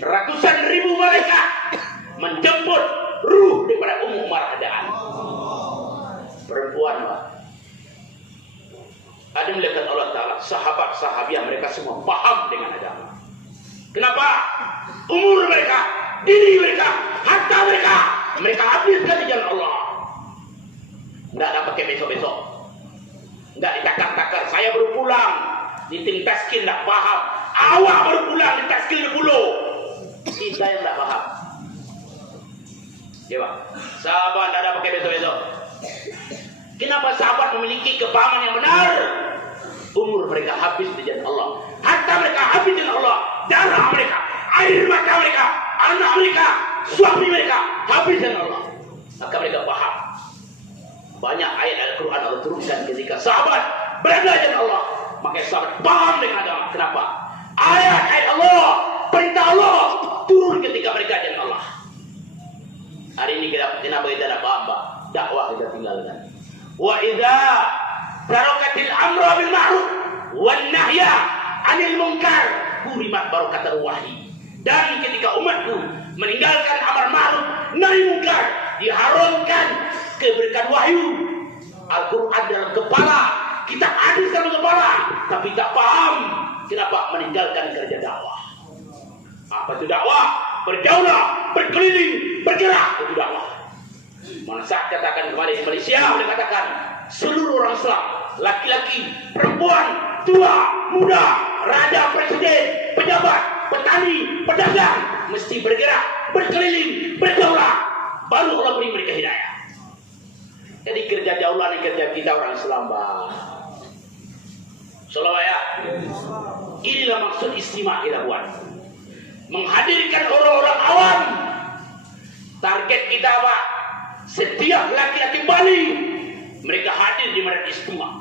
ratusan ribu malaikat menjemput ruh daripada Ummu Marhadaan. Perempuan, Pak. Ada melihat Allah Ta'ala, sahabat-sahabiah mereka semua paham dengan agama. Kenapa? Umur mereka, diri mereka, harta mereka habiskan di jalan Allah. Tidak ada pakai besok-besok, tidak ditakar-takar. Saya baru pulang, di tim taskin tidak paham. Awak baru pulang, di taskin 10. Kita yang tidak paham. Ya, Pak. Sahabat tidak ada pakai besok-besok. Kenapa sahabat memiliki kepahaman yang benar? Umur mereka habis di jalan Allah, harta mereka habis di jalan Allah, darah mereka, air mata mereka, anak mereka, suami mereka habis di jalan Allah. Maka mereka paham. Banyak ayat Al-Quran Allah turunkan ketika sahabat berada di jalan Allah, maka sahabat paham dengan agama. Kenapa? Ayat-ayat Allah, perintah Allah turun ketika mereka di jalan Allah. Hari ini kenapa kita tidak paham, Pak? Dakwah kita tinggalkan. Wa idza barakatil amra bil ma'ruf wan nahya 'anil munkar kurimat barakatul wahyi. Dan ketika umatku meninggalkan amar ma'ruf nahi munkar, diharamkan keberkahan wahyu. Al-Qur'an dalam kepala, kitab hadis dalam kepala, tapi tak paham. Kenapa? Meninggalkan kerja dakwah. Apa itu dakwah? Berjaulah, berkeliling, bergerak, itu dakwah. Mana saat katakan kemarin di Malaysia, boleh katakan seluruh orang Islam, laki-laki, perempuan, tua, muda, raja, presiden, pejabat, petani, pedagang, mesti bergerak, berkeliling, berdaulah, baru Allah beri mereka hidayah. Jadi kerja jauhlah ini kerja kita orang Islam, Pak. Salawat ya. Inilah maksud istimewa kita buat, menghadirkan orang-orang awam. Target kita apa? Setiap laki-laki Bali mereka hadir di Majelis Istimewa.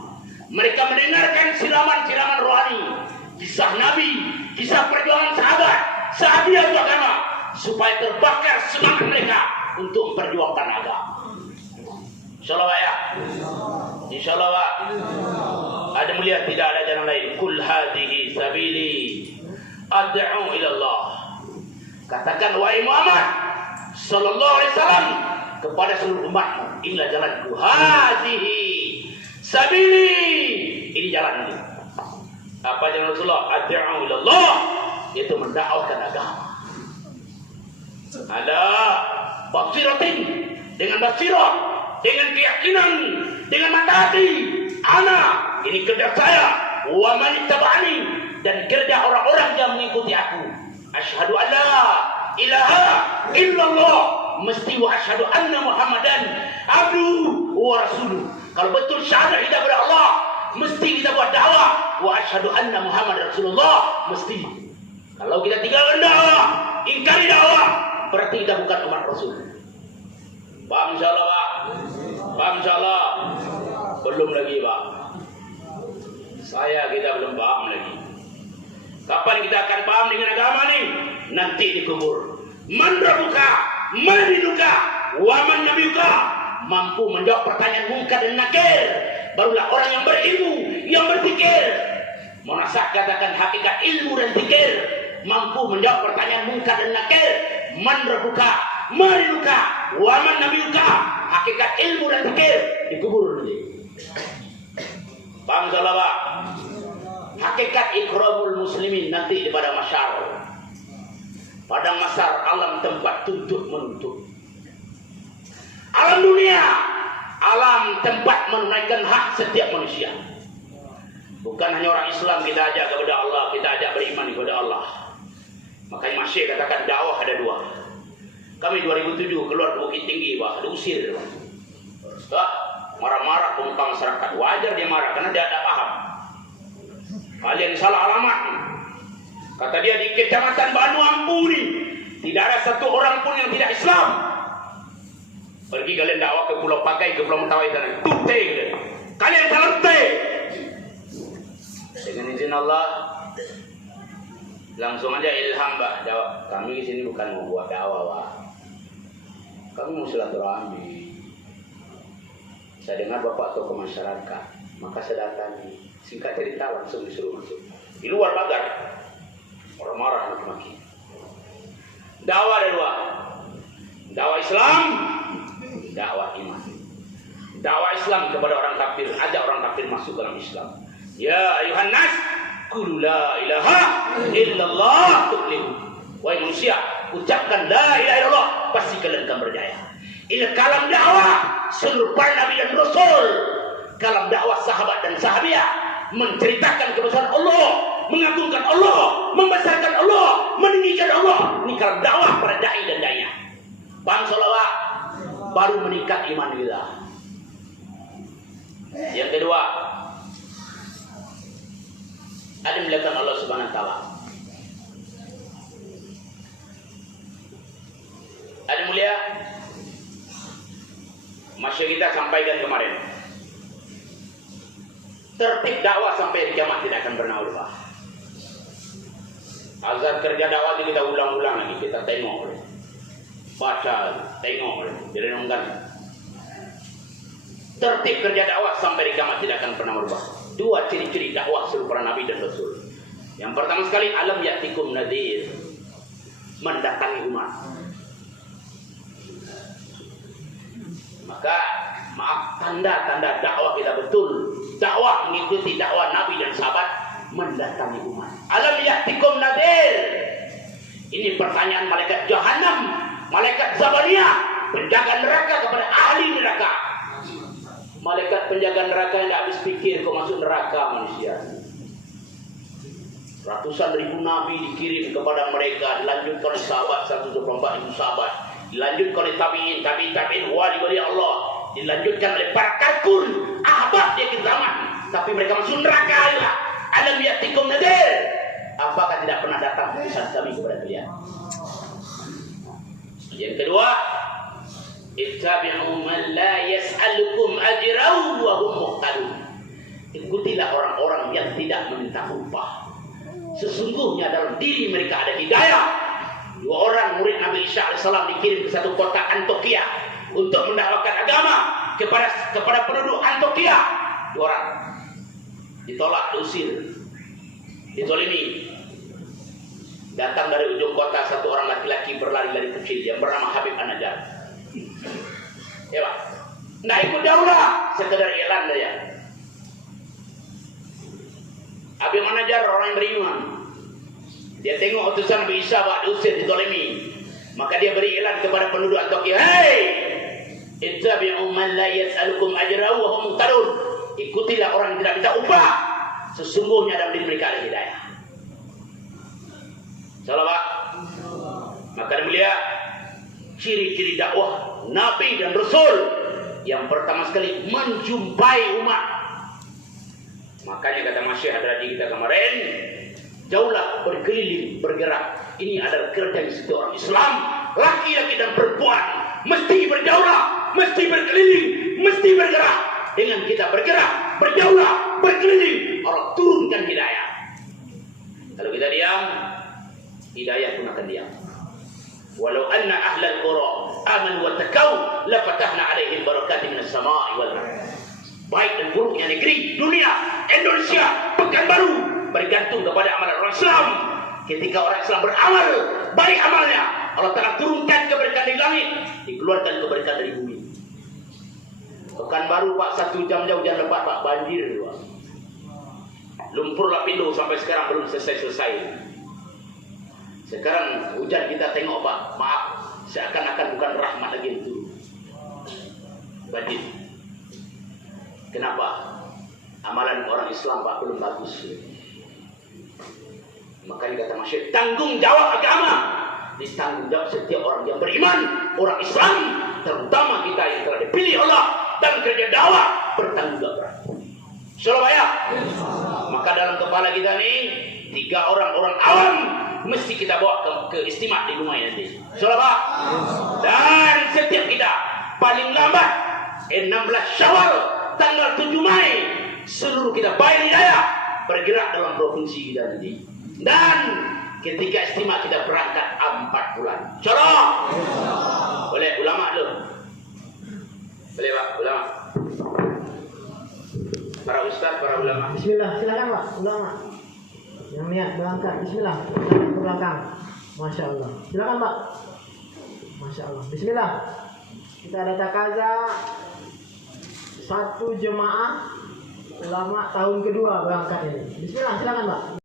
Mereka mendengarkan siraman-siraman rohani, kisah Nabi, kisah perjuangan sahabiah agama, supaya terbakar semangat mereka untuk memperjuangkan agama. Insyaallah ya. Insyaallah Pak. Ada melihat tidak ada jalan lain. Kul hadhihi sabili ad'u ila Allah. Katakan wahai Muhammad sallallahu alaihi wasallam kepada seluruh umatmu, inilah jalanku. Hadhihi sabili, ini jalan ini. Apa jalan Rasulullah? Ad'u ila Allah, yaitu mendakwahkan agama. Ada basiratin, dengan basirah, dengan keyakinan, dengan mata hati. Ana, ini kerja saya. Wa man ittaba'ani, dan kerja orang-orang yang mengikuti aku. Asyhadu an la ilaha illallah, mesti wa asyhadu anna Muhammadan abduhu wa rasuluh. Kalau betul syahadat kita kepada Allah, mesti kita buat dakwah wa asyhadu anna Muhammad Rasulullah, mesti. Kalau kita tinggalkan dakwah, ingkari dakwah, berarti kita bukan umat Rasul. Paham insyaallah, Pak? Paham insyaallah? Belum lagi, Pak. Kita belum paham lagi. Kapan kita akan paham dengan agama ini? Nanti dikubur. Man rabbuka, man dinuka, wa man nabiyuka, mampu menjawab pertanyaan munkar dan nakir, barulah orang yang berilmu, yang berpikir. Monasah katakan hakikat ilmu dan pikir mampu menjawab pertanyaan munkar dan nakir. Man rabbuka, mariluka, wa man nabiyuka. Hakikat ilmu dan pikir dikubur nanti. Paham salah Pak? Hakikat ikramul muslimin nanti di padang mahsyar. Padang mahsyar alam tempat tuntut menuntut. Alam dunia, alam tempat menunaikan hak setiap manusia. Bukan hanya orang Islam kita ajak kepada Allah, kita ajak beriman kepada Allah. Makanya Masih katakan dakwah ada dua. Kami 2007 keluar ke Bukit Tinggi, Pak, diusir. Pak, marah-marah pemuka masyarakat. Wajar dia marah karena dia tidak paham. Kalian salah alamat. Kata dia di Kecamatan Banu Ampuri tidak ada satu orang pun yang tidak Islam. Pergi kalian dakwah ke Pulau Pakai, ke Pulau Mentawai sana. Tute kalian salah tute. Dengan izin Allah langsung aja ilham Pak jawab. Kami di sini bukan mau buat dakwah Pak. Kami mau silaturahmi. Saya dengar Bapak tokoh masyarakat, maka saya datangi. Singkat cerita langsung disuruh masuk. Di luar pagar orang marah maki-maki. Dakwah ada dua. Dakwah Islam, dakwah iman. Dakwah Islam kepada orang kafir, ajak orang kafir masuk dalam Islam. Ya ayuhan nas, qul la ilaha illallah tuflihu. Wahai manusia, ucapkan la ilaha illallah, pasti kalian akan berjaya. Ini kalam dakwah seluruh para nabi dan rasul. Kalam dakwah sahabat dan sahabiah menceritakan kebesaran Allah, mengagungkan Allah, membesarkan Allah, meninggikan Allah. Ini kalam dakwah para dai dan daya. Paham salawat? Baru meningkat iman kita. Yang kedua, ada melihat Allah Subhanahu wa taala. Ada mulia, masya kita sampaikan kemarin. Tertib dakwah sampai di kiamat tidak akan pernah berubah. Azan kerja dakwah itu kita ulang-ulang lagi, kita tengok, baca, tengok, direnungkan. Tertib kerja dakwah sampai di kiamat tidak akan pernah berubah. Dua ciri-ciri dakwah seluruh para nabi dan rasul. Yang pertama sekali, alam ya'tikum nadhir, mendatangi umat. Maka maaf, tanda-tanda dakwah kita betul. Dakwah mengikuti dakwah nabi dan sahabat, mendatangi umat. Alam ya'tikum nadhir. Ini pertanyaan malaikat Jahannam, malaikat Zabaniyah, penjaga neraka kepada ahli neraka. Malaikat penjaga neraka yang tidak habis pikir kok masuk neraka manusia. Ratusan ribu nabi dikirim kepada mereka, dilanjutkan oleh sahabat 124.000 sahabat, dilanjutkan oleh tabi'in, wali-wali Allah, dilanjutkan oleh para kalkun, ahbab di akhir zaman. Tapi mereka masuk neraka. Alam ya'tikum nadhir. Apakah tidak pernah datang pesan kami kepada kalian? Yang kedua, ittabi'u man la yas'alukum ajran wa hum muhtadun. Ikutilah orang-orang yang tidak meminta upah. Sesungguhnya dalam diri mereka ada hidayah. Dua orang murid Nabi Isa AS dikirim ke satu kota Antioquia untuk mendakwakan agama kepada penduduk Antioquia. Dua orang ditolak, diusir, ditolimi. Datang dari ujung kota satu orang laki-laki berlari-lari kecil yang bernama Habib An-Najjar. Ya Pak, nggak ikut daulah, sekedar iklan saja. Habib An-Najjar orang yang beriman. Dia tengok utusan Nabi Isa Pak diusir, ditolimi. Maka dia beri iklan kepada penduduk Antioquia, hei, ittabi'u man la yas'alukum ajran wa hum muhtadun. Ikutilah orang yang tidak minta upah. Sesungguhnya dalam diri mereka ada hidayah. Salah Pak. Maka mulia, ciri-ciri dakwah Nabi dan Rasul. Yang pertama sekali, menjumpai umat. Makanya kata Masih Hadraji kita kemarin, jauhlah berkeliling, bergerak. Ini adalah kerja setiap orang Islam, laki-laki dan perempuan. Mesti berjauhlah, mesti berkeliling, mesti bergerak. Dengan kita bergerak, berjauhlah, berkeliling, Allah turunkan hidayah. Kalau kita diam, hidayah pun akan diam. Walau anna ahlal qura amanu wattaqau la fatahna 'alaihim barakatin minas sama'i wal ardh. Baik dan buruknya negeri dunia Indonesia Pekanbaru bergantung kepada amalan orang Islam. Ketika orang Islam beramal baik amalnya, Allah Ta'ala turunkan keberkahan dari langit, dikeluarkan keberkahan dari bumi. Pekanbaru Pak 1 jam jauh hujan lebat Pak, banjir Pak. Lumpur Lapindo sampai sekarang belum selesai-selesai. Sekarang hujan kita tengok Pak, maaf, seakan-akan bukan rahmat lagi itu. Banjir. Kenapa? Amalan orang Islam Pak belum bagus. Makanya kata masyarakat, tanggung jawab agama ditanggung jawab setiap orang yang beriman, orang Islam, terutama kita yang telah dipilih Allah dan kerja dakwah bertanggung jawab. Surabaya. Maka dalam kepala kita nih 3 orang awam mesti kita bawa ke istimewa di rumah nanti. Surabaya. Dan setiap kita paling lambat 16 Syawal tanggal 7 Mei seluruh kita baik hidayah bergerak dalam provinsi kita nanti. Dan ketika istimewa kita berangkat 4 bulan. Insyaallah. Boleh ulama dulu. Boleh Pak, ulama. Para ustaz, para ulama. Bismillah, silakan Pak, ulama. Yang niat berangkat, bismillah. Silakan ke belakang. Masya Allah. Silakan Pak. Masya Allah. Bismillah. Kita ada takaza 1 jemaah ulama tahun kedua berangkat ini. Bismillah, silakan Pak.